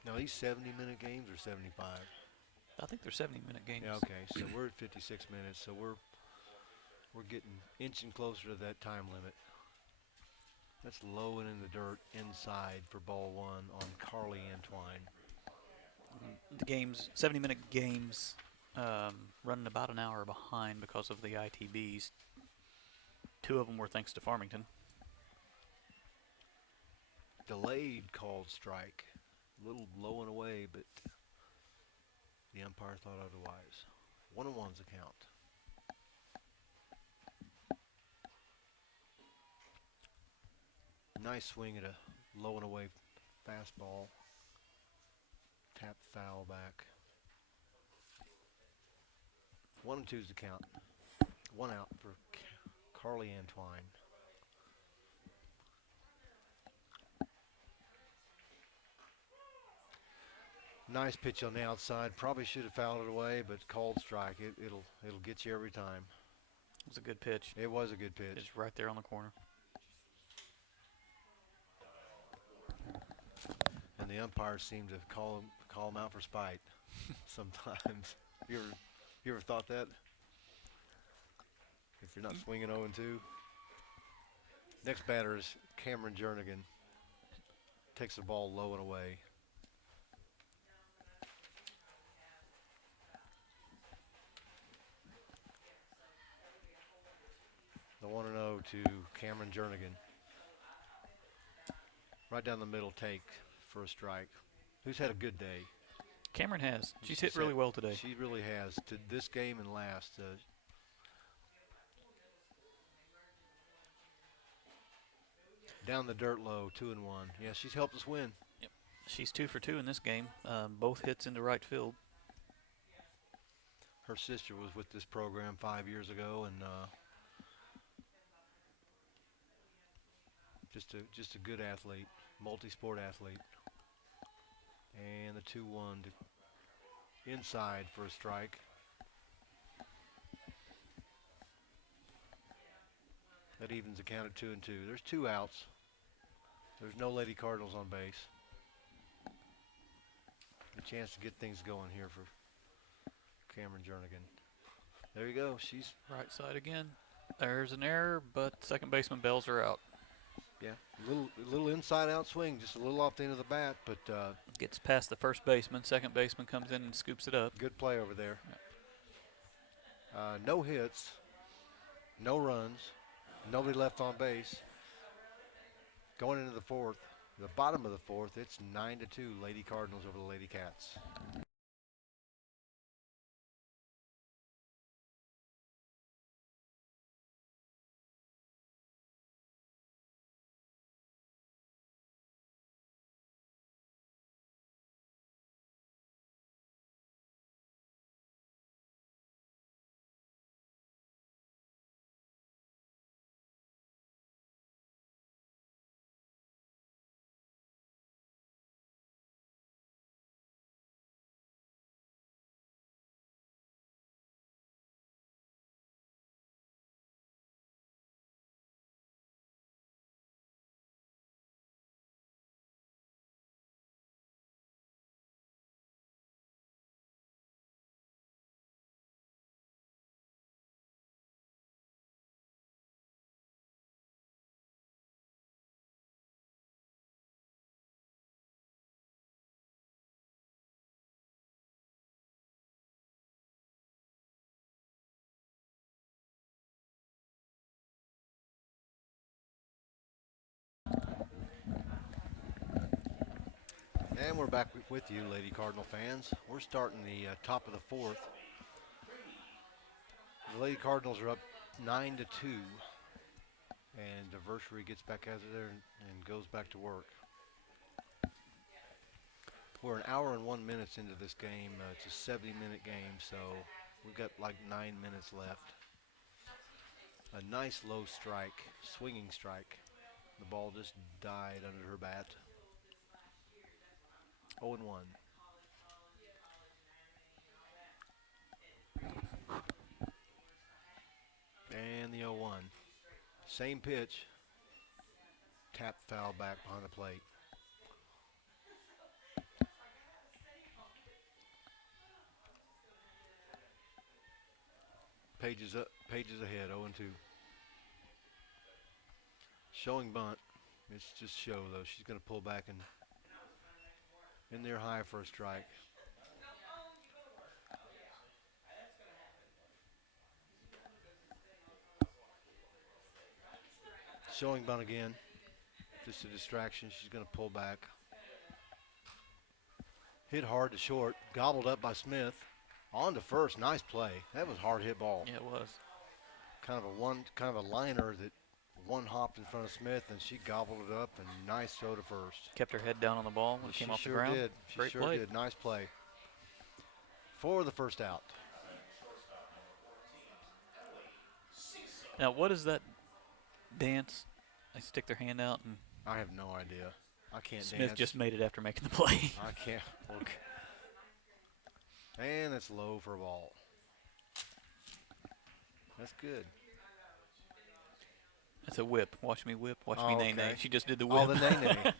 Now, these 70-minute games or 75? I think they're 70-minute games. Yeah, okay. So we're at 56 minutes. So we're getting inching closer to that time limit. That's low and in the dirt inside for ball one on Carly Antwine. The games, 70-minute games, running about an hour behind because of the ITBs. 2 of them were thanks to Farmington. Delayed called strike. A little low and away, but the umpire thought otherwise. 1-1's the count. Nice swing at a low and away fastball. Tap foul back. 1-2's the count. 1 out for Carly Antwine. Nice pitch on the outside. Probably should have fouled it away, but called strike. It'll get you every time. It was a good pitch. It was a good pitch. It's right there on the corner. And the umpires seem to call him out for spite sometimes. You ever thought that? If you're not swinging 0-2. Next batter is Cameron Jernigan. Takes the ball low and away. The 1-0 to Cameron Jernigan. Right down the middle take for a strike. Who's had a good day? Cameron has. She's hit really well today. She really has. To this game and last. Down the dirt low, 2-1. Yeah, she's helped us win. Yep. She's 2 for 2 in this game. Both hits into right field. Her sister was with this program 5 years ago, and just a good athlete, multi-sport athlete. And the 2-1 to inside for a strike. That evens the count at 2-2. There's 2 outs. There's no Lady Cardinals on base. A chance to get things going here for Cameron Jernigan. There you go. She's right side again. There's an error, but second baseman bails her out. Yeah, a little inside out swing, just a little off the end of the bat, but gets past the first baseman. Second baseman comes in and scoops it up. Good play over there. No hits, no runs, nobody left on base. Going into the fourth, the bottom of the fourth, it's 9-2 Lady Cardinals over the Lady Cats. And we're back with you, Lady Cardinal fans. We're starting the top of the fourth. The Lady Cardinals are up 9-2, and the Varsity gets back out of there and goes back to work. We're an hour and 1 minute into this game. It's a 70-minute game, so we've got like 9 minutes left. A nice low strike, swinging strike. The ball just died under her bat. 0-1. And the 0-1. Same pitch. Tap foul back behind the plate. Pages ahead, 0-2. Showing bunt. It's just show though. She's going to pull back and in there high for a strike. Showing bunt again. Just a distraction. She's going to pull back. Hit hard to short. Gobbled up by Smith. On to first. Nice play. That was a hard hit ball. Yeah, it was. Kind of a liner that one hopped in front of Smith and she gobbled it up and nice throw to first. Kept her head down on the ball when it came off the ground. Did. She Great sure play. did. Nice play. For the first out. Now, what is that dance? They stick their hand out and I have no idea. I can't Smith dance. just made it after making the play. I can't look. And it's low for a ball. That's good. That's a whip. Watch me whip. Watch me nay-nay. Okay. She just did the whip. Oh, the nay-nay.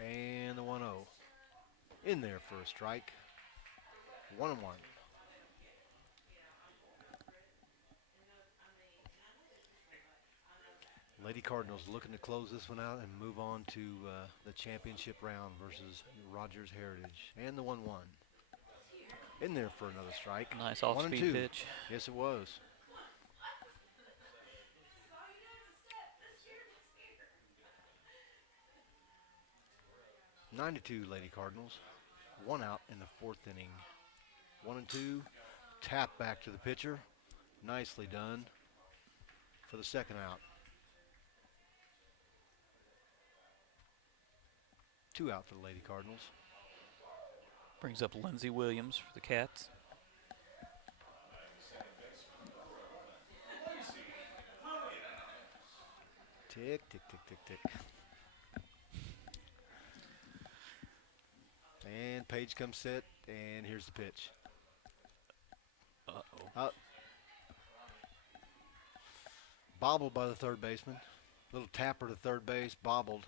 And the 1-0. In there for a strike. 1-1. Lady Cardinals looking to close this one out and move on to the championship round versus Rogers Heritage. And the 1-1. In there for another strike. Nice off-speed pitch. Yes, it was. Nine to 2, Lady Cardinals. One out in the fourth inning. 1-2. Tap back to the pitcher. Nicely done for the second out. 2 out for the Lady Cardinals. Brings up Lindsey Williams for the Cats. Tick, tick, tick, tick, tick. And Page comes set, and here's the pitch. Uh-oh. Bobbled by the third baseman. Little tapper to third base, bobbled.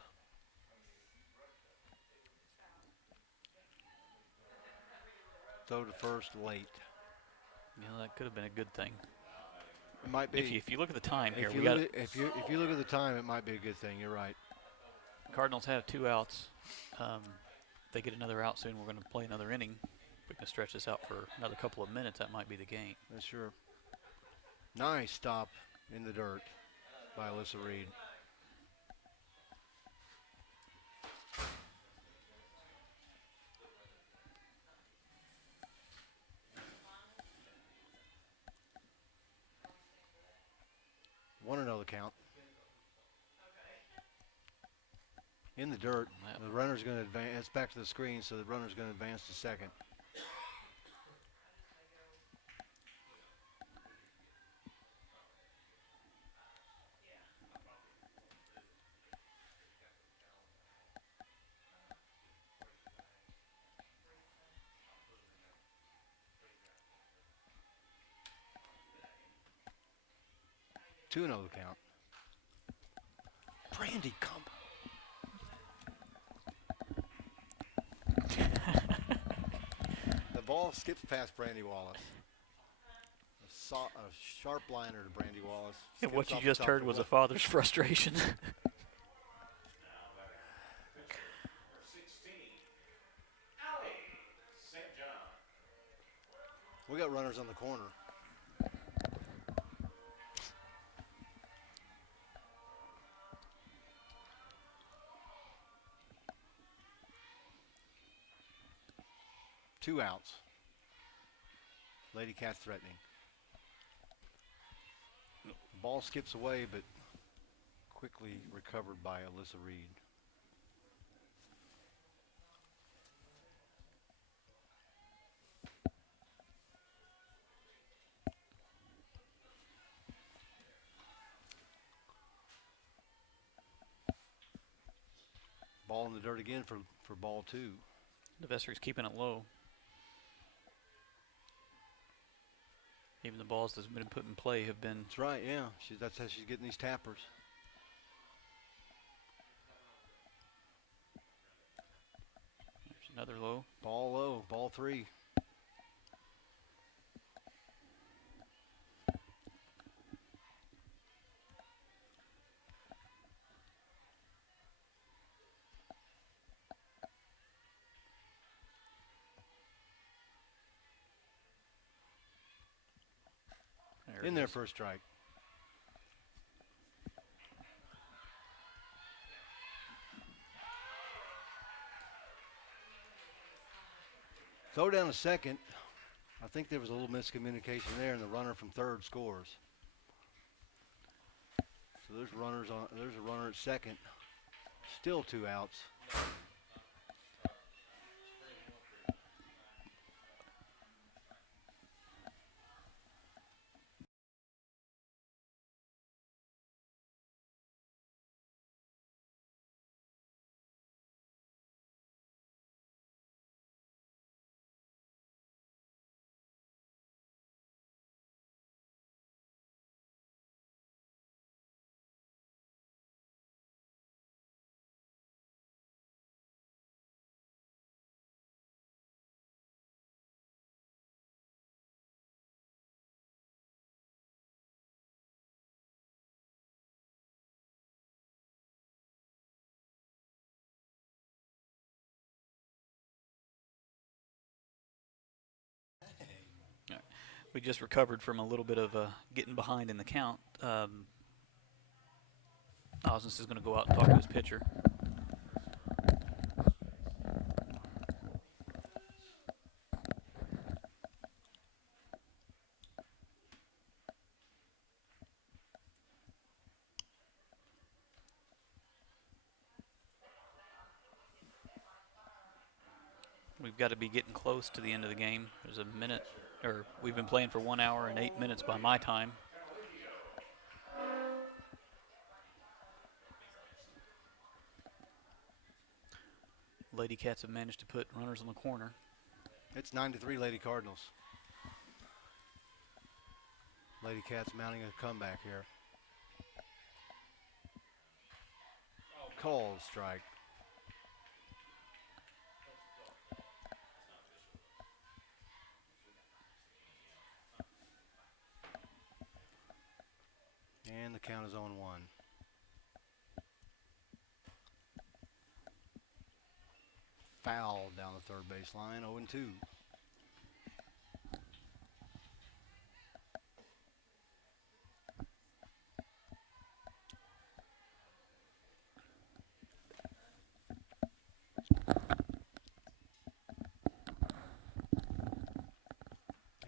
Throw to first late. Yeah, that could have been a good thing. It might be. If you look at the time here, If we you, got look at, if you look at the time, it might be a good thing. You're right. Cardinals have 2 outs. If they get another out soon, we're going to play another inning. If we can stretch this out for another couple of minutes, that might be the game. That's sure. Nice stop in the dirt by Alyssa Reed. One another count. In the dirt, the runner's going to advance. It's back to the screen, so the runner's going to advance to second. Two another count. Brandy, come. The ball skips past Brandy Wallace. A sharp liner to Brandy Wallace. And what you Skips off just the top heard of was the a father's frustration. We got runners on the corner. Two outs. Lady Cat's threatening. Ball skips away, but quickly recovered by Alyssa Reed. Ball in the dirt again for ball two. The Vessery's keeping it low. Even the balls that's been put in play have been. That's right, yeah. That's how she's getting these tappers. There's another low. Ball low, ball three. In there for a strike. Throw down a second. I think there was a little miscommunication there, and the runner from third scores. So there's runners on. There's a runner at second. Still 2 outs. We just recovered from a little bit of getting behind in the count. Osnes is going to go out and talk to his pitcher. We've got to be getting close to the end of the game. There's a minute, or we've been playing for 1 hour and 8 minutes by my time. Lady Cats have managed to put runners on the corner. It's 9-3 Lady Cardinals. Lady Cats mounting a comeback here. Called strike. And the count is on 1. Foul down the third baseline, 0-2.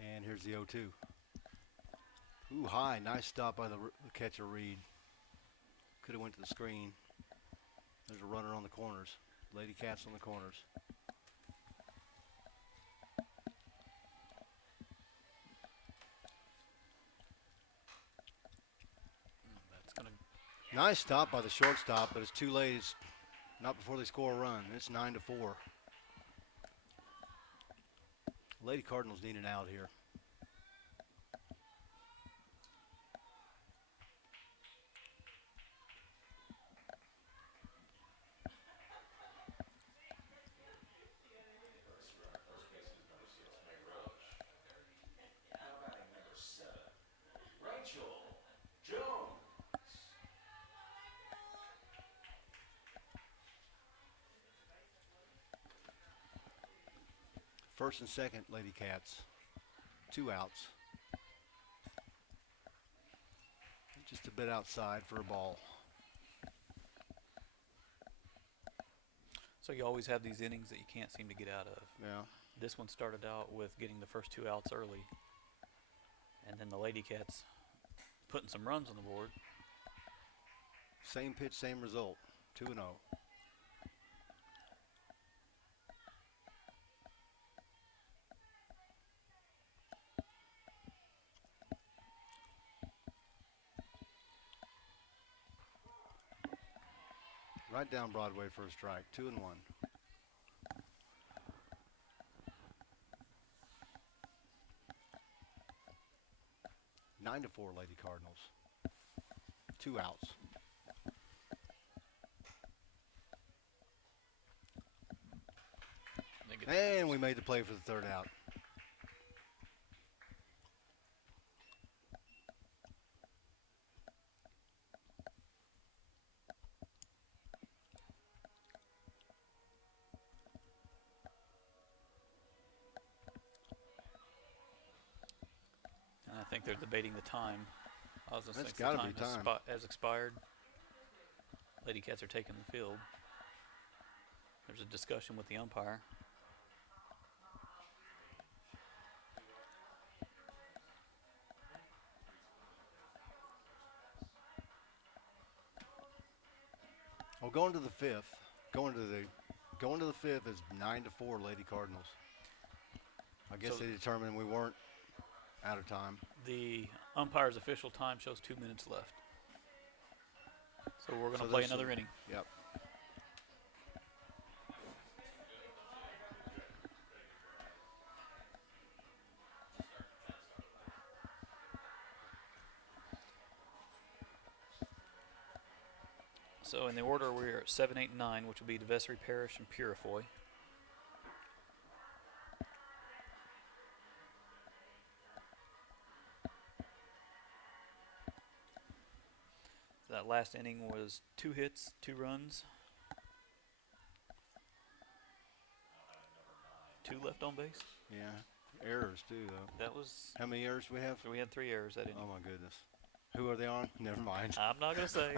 And here's the 0-2. Ooh, high. Nice stop by the catcher, Reed. Could have went to the screen. There's a runner on the corners. Lady Cats on the corners. That's gonna. Nice stop by the shortstop, but it's too late. It's not before they score a run. It's 9-4. Lady Cardinals need an out here. First and second, Lady Cats. 2 outs. Just a bit outside for a ball. So you always have these innings that you can't seem to get out of. Yeah. This one started out with getting the first 2 outs early. And then the Lady Cats putting some runs on the board. Same pitch, same result. 2-0. Right down Broadway for a strike. 2-1. Nine to 4, Lady Cardinals. 2 outs. And we made the play for the third out. And I think they're debating the time. I was just That's thinking gotta the be time time. has expired. Lady Cats are taking the field. There's a discussion with the umpire. Well, going to the fifth. Going to the fifth is 9-4, Lady Cardinals. I guess So they determined we weren't out of time. The umpire's official time shows 2 minutes left. So we're going to So play there's another some- inning. Yep. So in the order, we're at 7, 8, and 9, which will be Varsity, Parish, and Purifoy. So that last inning was 2 hits, 2 runs. 2 left on base. Yeah. Errors too, though. That was. How many errors we have? So we had 3 errors that inning. Oh my goodness. Who are they on? Never mind. I'm not gonna say.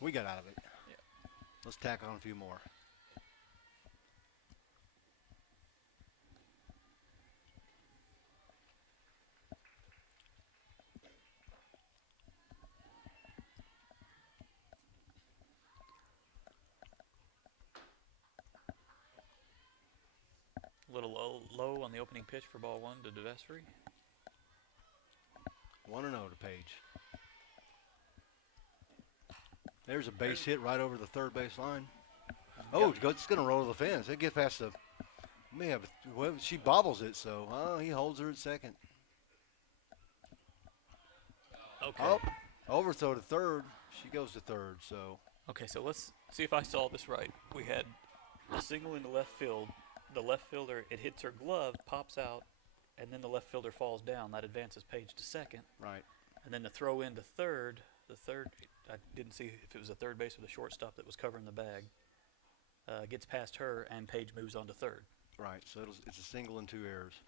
We got out of it. Yeah. Let's tack on a few more. A little low on the opening pitch for ball 1 to Varsity. 1-0 to Page. There's a base hit right over the third base line. Oh, it's going to roll to the fence. It gets past the. May have. Well, she bobbles it, so he holds her at second. Okay. Oh, overthrow to third. She goes to third. So Okay, so let's see if I saw this right. We had a single into left field. The left fielder, it hits her glove, pops out, and then the left fielder falls down. That advances Page to second. right. And then the throw into third. The third, I didn't see if it was a third base or the shortstop that was covering the bag. Gets past her, and Page moves on to third. Right. So it's a single and 2 errors.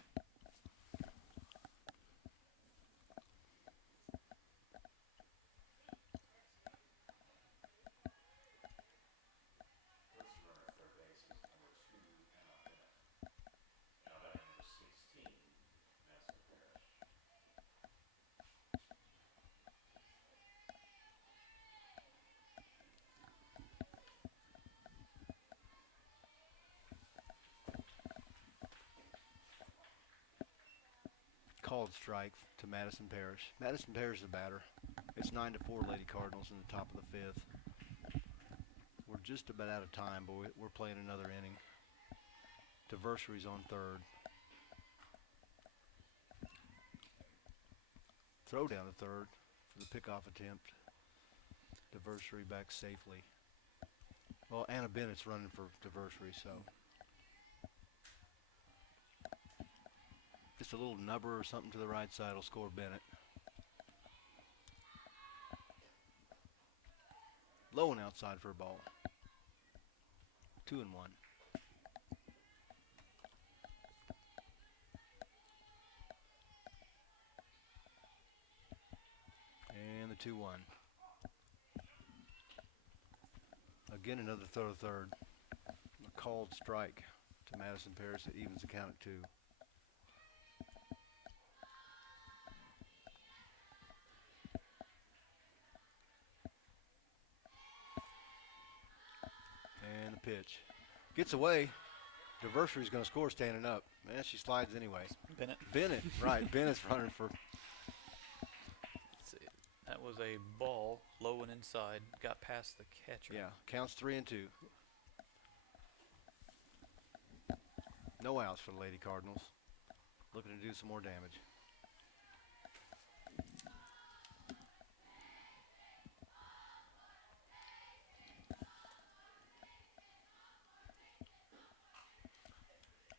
Called strike to Madison Parish. Madison Parish is the batter. It's 9-4, Lady Cardinals in the top of the fifth. We're just about out of time, but we're playing another inning. Diversary's on third. Throw down to third for the pickoff attempt. Diversary back safely. Well, Anna Bennett's running for Diversary, so. Just a little nubber or something to the right side will score Bennett. Low and outside for a ball. 2-1. And the 2-1. Again, another throw to third. A called strike to Madison Paris. It evens the count at 2. And the pitch. Gets away. Diversary's going to score standing up. Man, she slides anyway. Bennett. Bennett, right. Bennett's running for. Let's see. That was a ball, low and inside. Got past the catcher. Yeah, counts 3-2. No outs for the Lady Cardinals. Looking to do some more damage.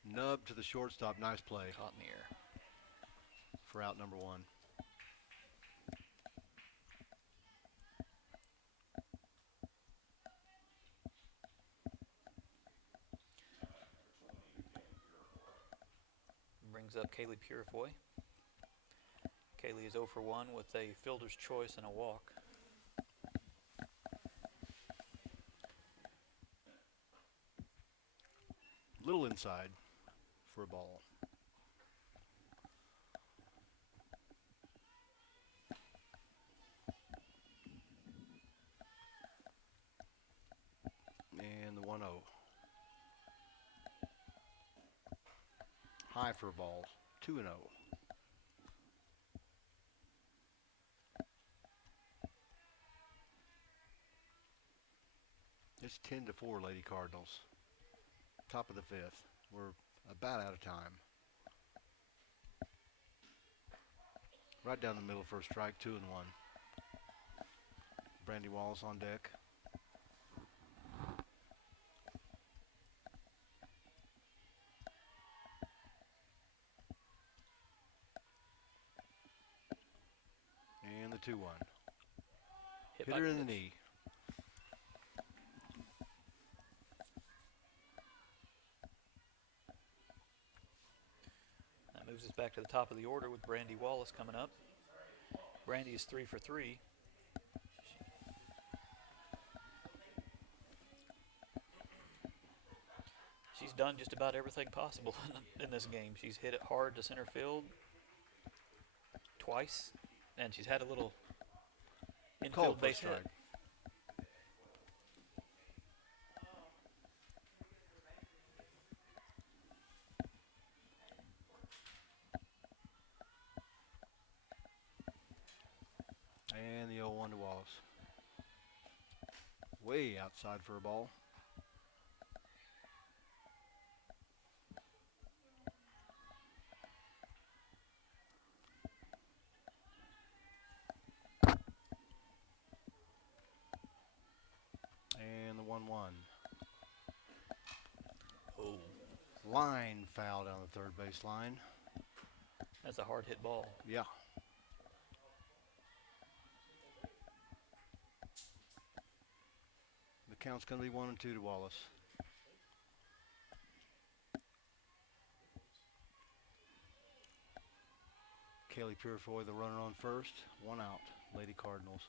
Nub to the shortstop. Nice play Caught in the air. for out number 1. Brings up Kaylee Purifoy. Kaylee is 0 for 1 with a fielder's choice and a walk. Little inside for a ball. And the 1-0. High for a ball. 2-0. It's 10-4, Lady Cardinals. Top of the 5th. We're about out of time. Right down the middle for a strike, 2-1. Brandy Wallace on deck. And the 2-1. Hit Hit by her in the pitch. knee. That moves us back to the top of the order with Brandy Wallace coming up. Brandy is 3 for 3. She's done just about everything possible in this game. She's hit it hard to center field twice, and she's had a little Called infield for a base hit. strike. And the 0-1 to Wallace. Way outside for a ball. And the 1-1. Oh, Line foul down the third base line. that's a hard hit ball. Yeah. The count's going to be 1-2 to Wallace. Kaylee Purifoy, the runner on first. 1 out. Lady Cardinals.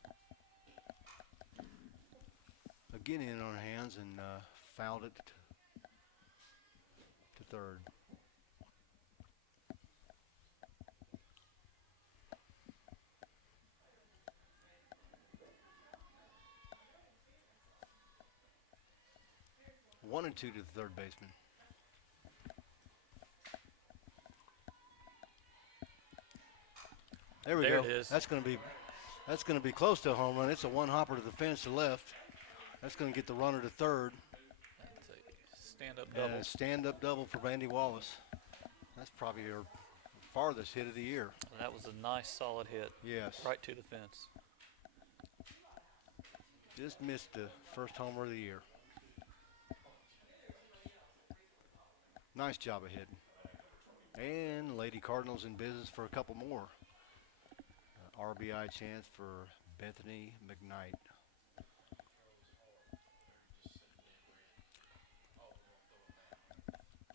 Again in on her hands and fouled it to third. One and 2 to the third baseman. There we There go. it is. That's going to be close to a home run. It's a one hopper to the fence to left. That's going to get the runner to third. That's a stand-up And double. a stand-up double for Brandy Wallace. That's probably her farthest hit of the year. That was a nice, solid hit. Yes. Right to the fence. Just missed the first homer of the year. Nice job of hitting. And Lady Cardinals in business for a couple more. RBI chance for Bethany McKnight.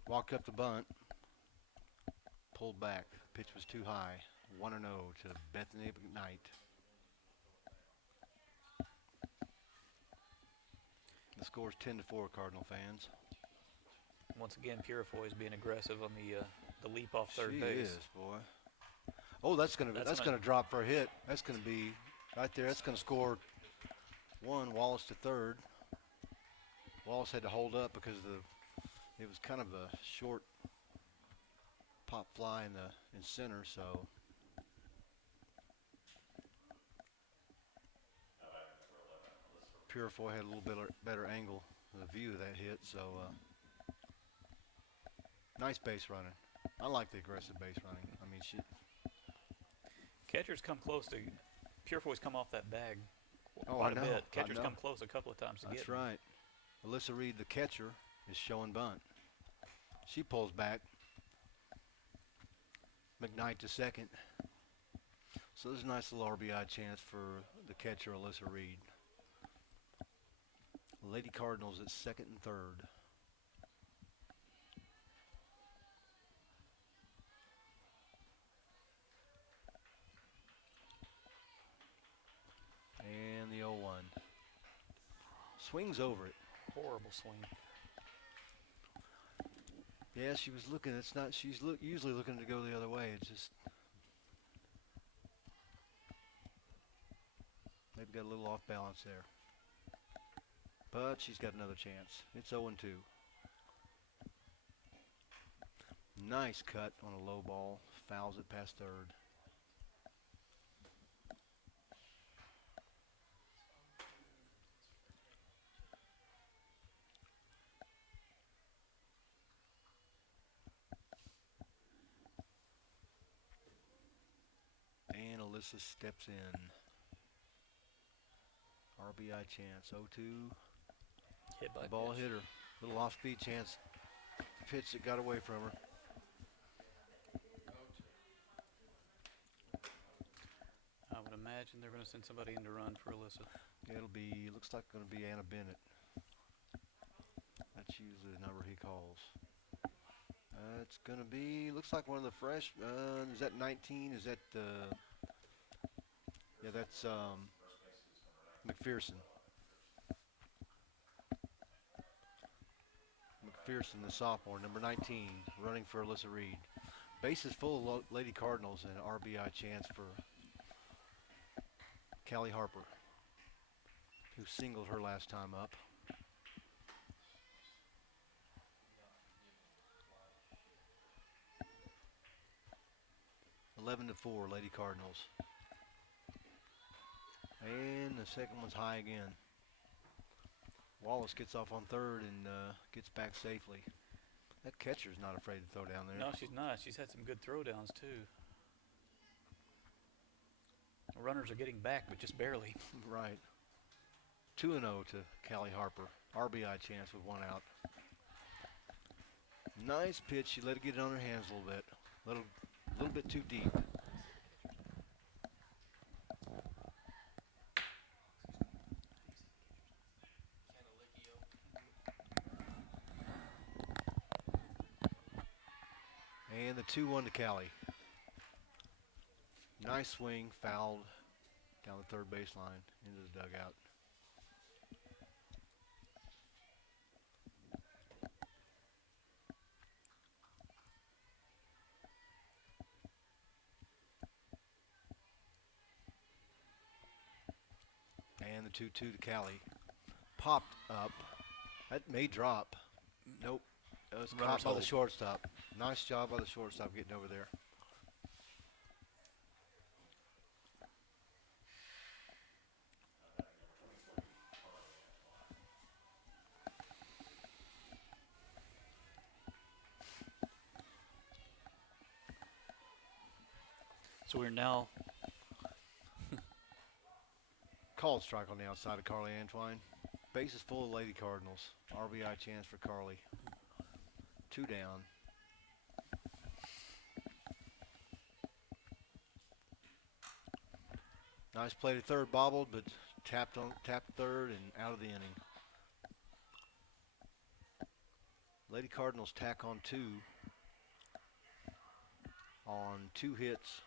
Walked up the bunt. Pulled back. Pitch was too high. 1-0 to Bethany McKnight. The score's 10-4, Cardinal fans. once again, Purifoy is being aggressive on the leap off third She base. is, boy. Oh, that's gonna drop for a hit. That's gonna be right there. That's gonna score one. Wallace to third. Wallace had to hold up because it was kind of a short pop fly in center, so Purifoy had a little bit better angle of the view of that hit. So nice base running. I like the aggressive base running. I mean, Catcher's come close to. Purifoy's come off that bag Oh, quite I a know. bit. Catcher's I know. come close a couple of times to That's get him. right. Alyssa Reed, the catcher, is showing bunt. She pulls back. McKnight to second. So there's a nice little RBI chance for the catcher, Alyssa Reed. Lady Cardinals at second and third. And the 0-1. Swings over it. Horrible swing. Yeah, she was looking. It's not. She's usually looking to go the other way. It's just maybe got a little off balance there. But she's got another chance. It's 0-2. Nice cut on a low ball. Fouls it past third. And Alyssa steps in. RBI chance. 0-2. Hit by Ball pitch. hitter. Little off-speed chance. Pitch that got away from her. I would imagine they're going to send somebody in to run for Alyssa. It'll be, looks like going to be Anna Bennett. That's usually the number he calls. It's going to be, looks like one of the fresh, is that 19? Is that, yeah, that's McPherson. McPherson, the sophomore, number 19, running for Alyssa Reed. Base is full of Lady Cardinals and an RBI chance for Callie Harper, who singled her last time up. (11-4), Lady Cardinals. And the second one's high again. Wallace gets off on third and gets back safely. That catcher's not afraid to throw down there. No, she's not. She's had some good throwdowns, too. Runners are getting back, but just barely. Right. 2-0 to Callie Harper. RBI chance with one out. Nice pitch. She let it get it on her hands a little bit. A little bit too deep. And the 2-1 to Callie. Nice swing, fouled down the third baseline into the dugout. And the 2-2 to Callie. Popped up. That may drop. Nope. That was caught by the shortstop. Nice job by the shortstop getting over there. So we're now Called strike on the outside of Carly Antwine. Base is full of Lady Cardinals. RBI chance for Carly. 2 down. Nice play to third, bobbled, but tapped third and out of the inning. Lady Cardinals tack on 2 on 2 hits.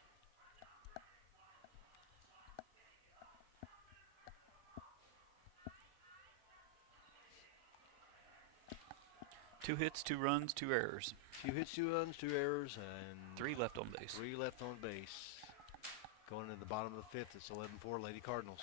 2 hits, 2 runs, 2 errors. 2 hits, 2 runs, 2 errors, and 3 left on base. 3 left on base. Going to the bottom of the 5th, it's 11-4 Lady Cardinals.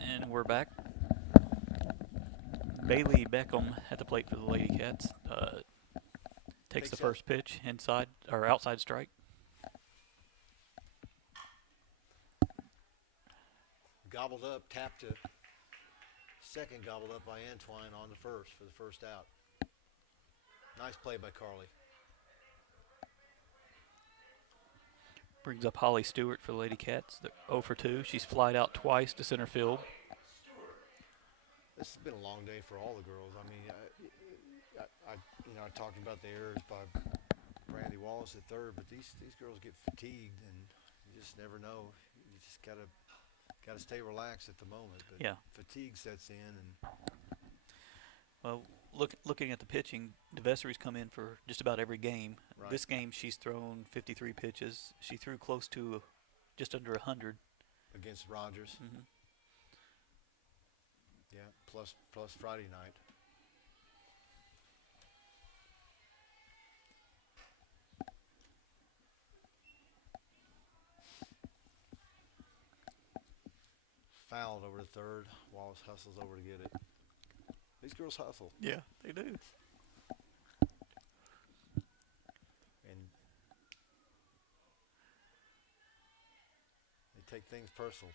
And we're back. Bailey Beckham at the plate for the Lady Cats. Takes the first pitch, inside or outside strike. Gobbled up, tapped to second, gobbled up by Antoine on the first for the first out. Nice play by Carly. Brings up Holly Stewart for the Lady Cats. They're 0 for 2. She's flied out twice to center field. This has been a long day for all the girls. I mean, I talked about the errors by Brandy Wallace at third, but these girls get fatigued, and you just never know. You just gotta stay relaxed at the moment. But Yeah. fatigue sets in, and Well, looking at the pitching, DeVessery's come in for just about every game. Right. This game, she's thrown 53 pitches. She threw close to just under 100. against Rogers, Mm-hmm. yeah, plus Friday night. Fouled over to third. Wallace hustles over to get it. These girls hustle, Yeah, they do. and they take things personal.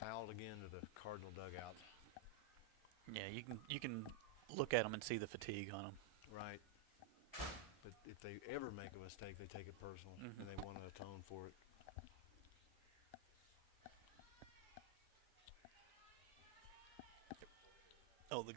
Fouled again to the Cardinal dugout. Yeah, you can look at them and see the fatigue on them. Right. But if they ever make a mistake, they take it personal, Mhm. and they want to atone for it. Oh, the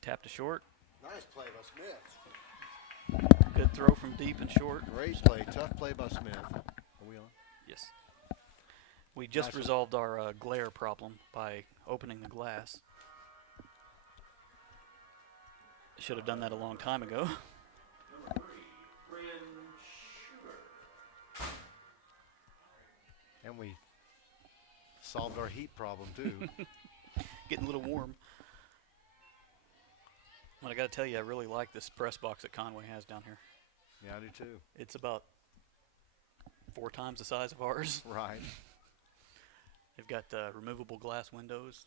tap to short. Nice play by Smith. Good throw from deep and short. Great play. Tough play by Smith. Are we on? Yes. We just Nice one. resolved our glare problem by opening the glass. Should have done that a long time ago. And we solved our heat problem, too. Getting a little warm. But I got to tell you, I really like this press box that Conway has down here. Yeah, I do, too. It's about 4 times the size of ours. Right. They've got removable glass windows.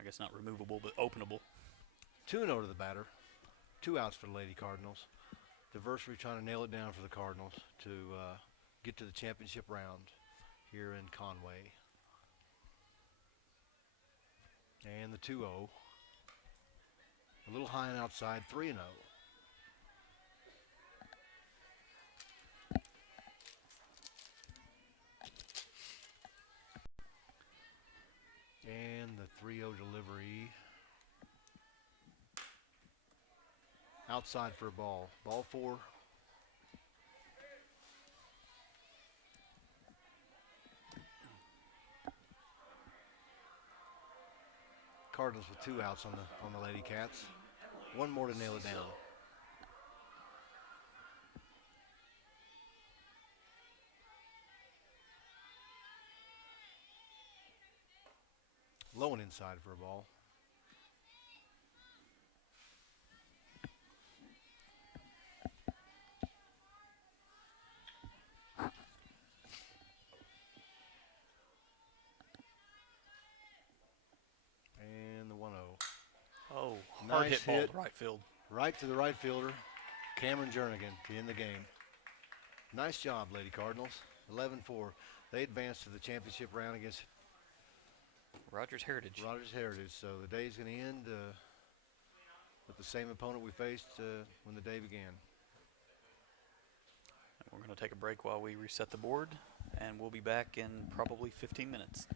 I guess not removable, but openable. 2-0 to the batter. 2 outs for the Lady Cardinals. The Varsity trying to nail it down for the Cardinals to get to the championship round here in Conway. And the 2-0. A little high and outside, 3-0. And the 3-0 delivery. Outside for a ball. Ball 4. Cardinals with 2 outs on the Lady Cats. 1 more to nail it down. Low and inside for a ball. And the 1-0. Oh, hard Nice hit ball hit. to right field. Right to the right fielder, Cameron Jernigan, to end the game. Nice job, Lady Cardinals. 11-4. They advance to the championship round against Rogers Heritage. Rogers Heritage. So the day's going to end with the same opponent we faced when the day began. We're going to take a break while we reset the board, and we'll be back in probably 15 minutes.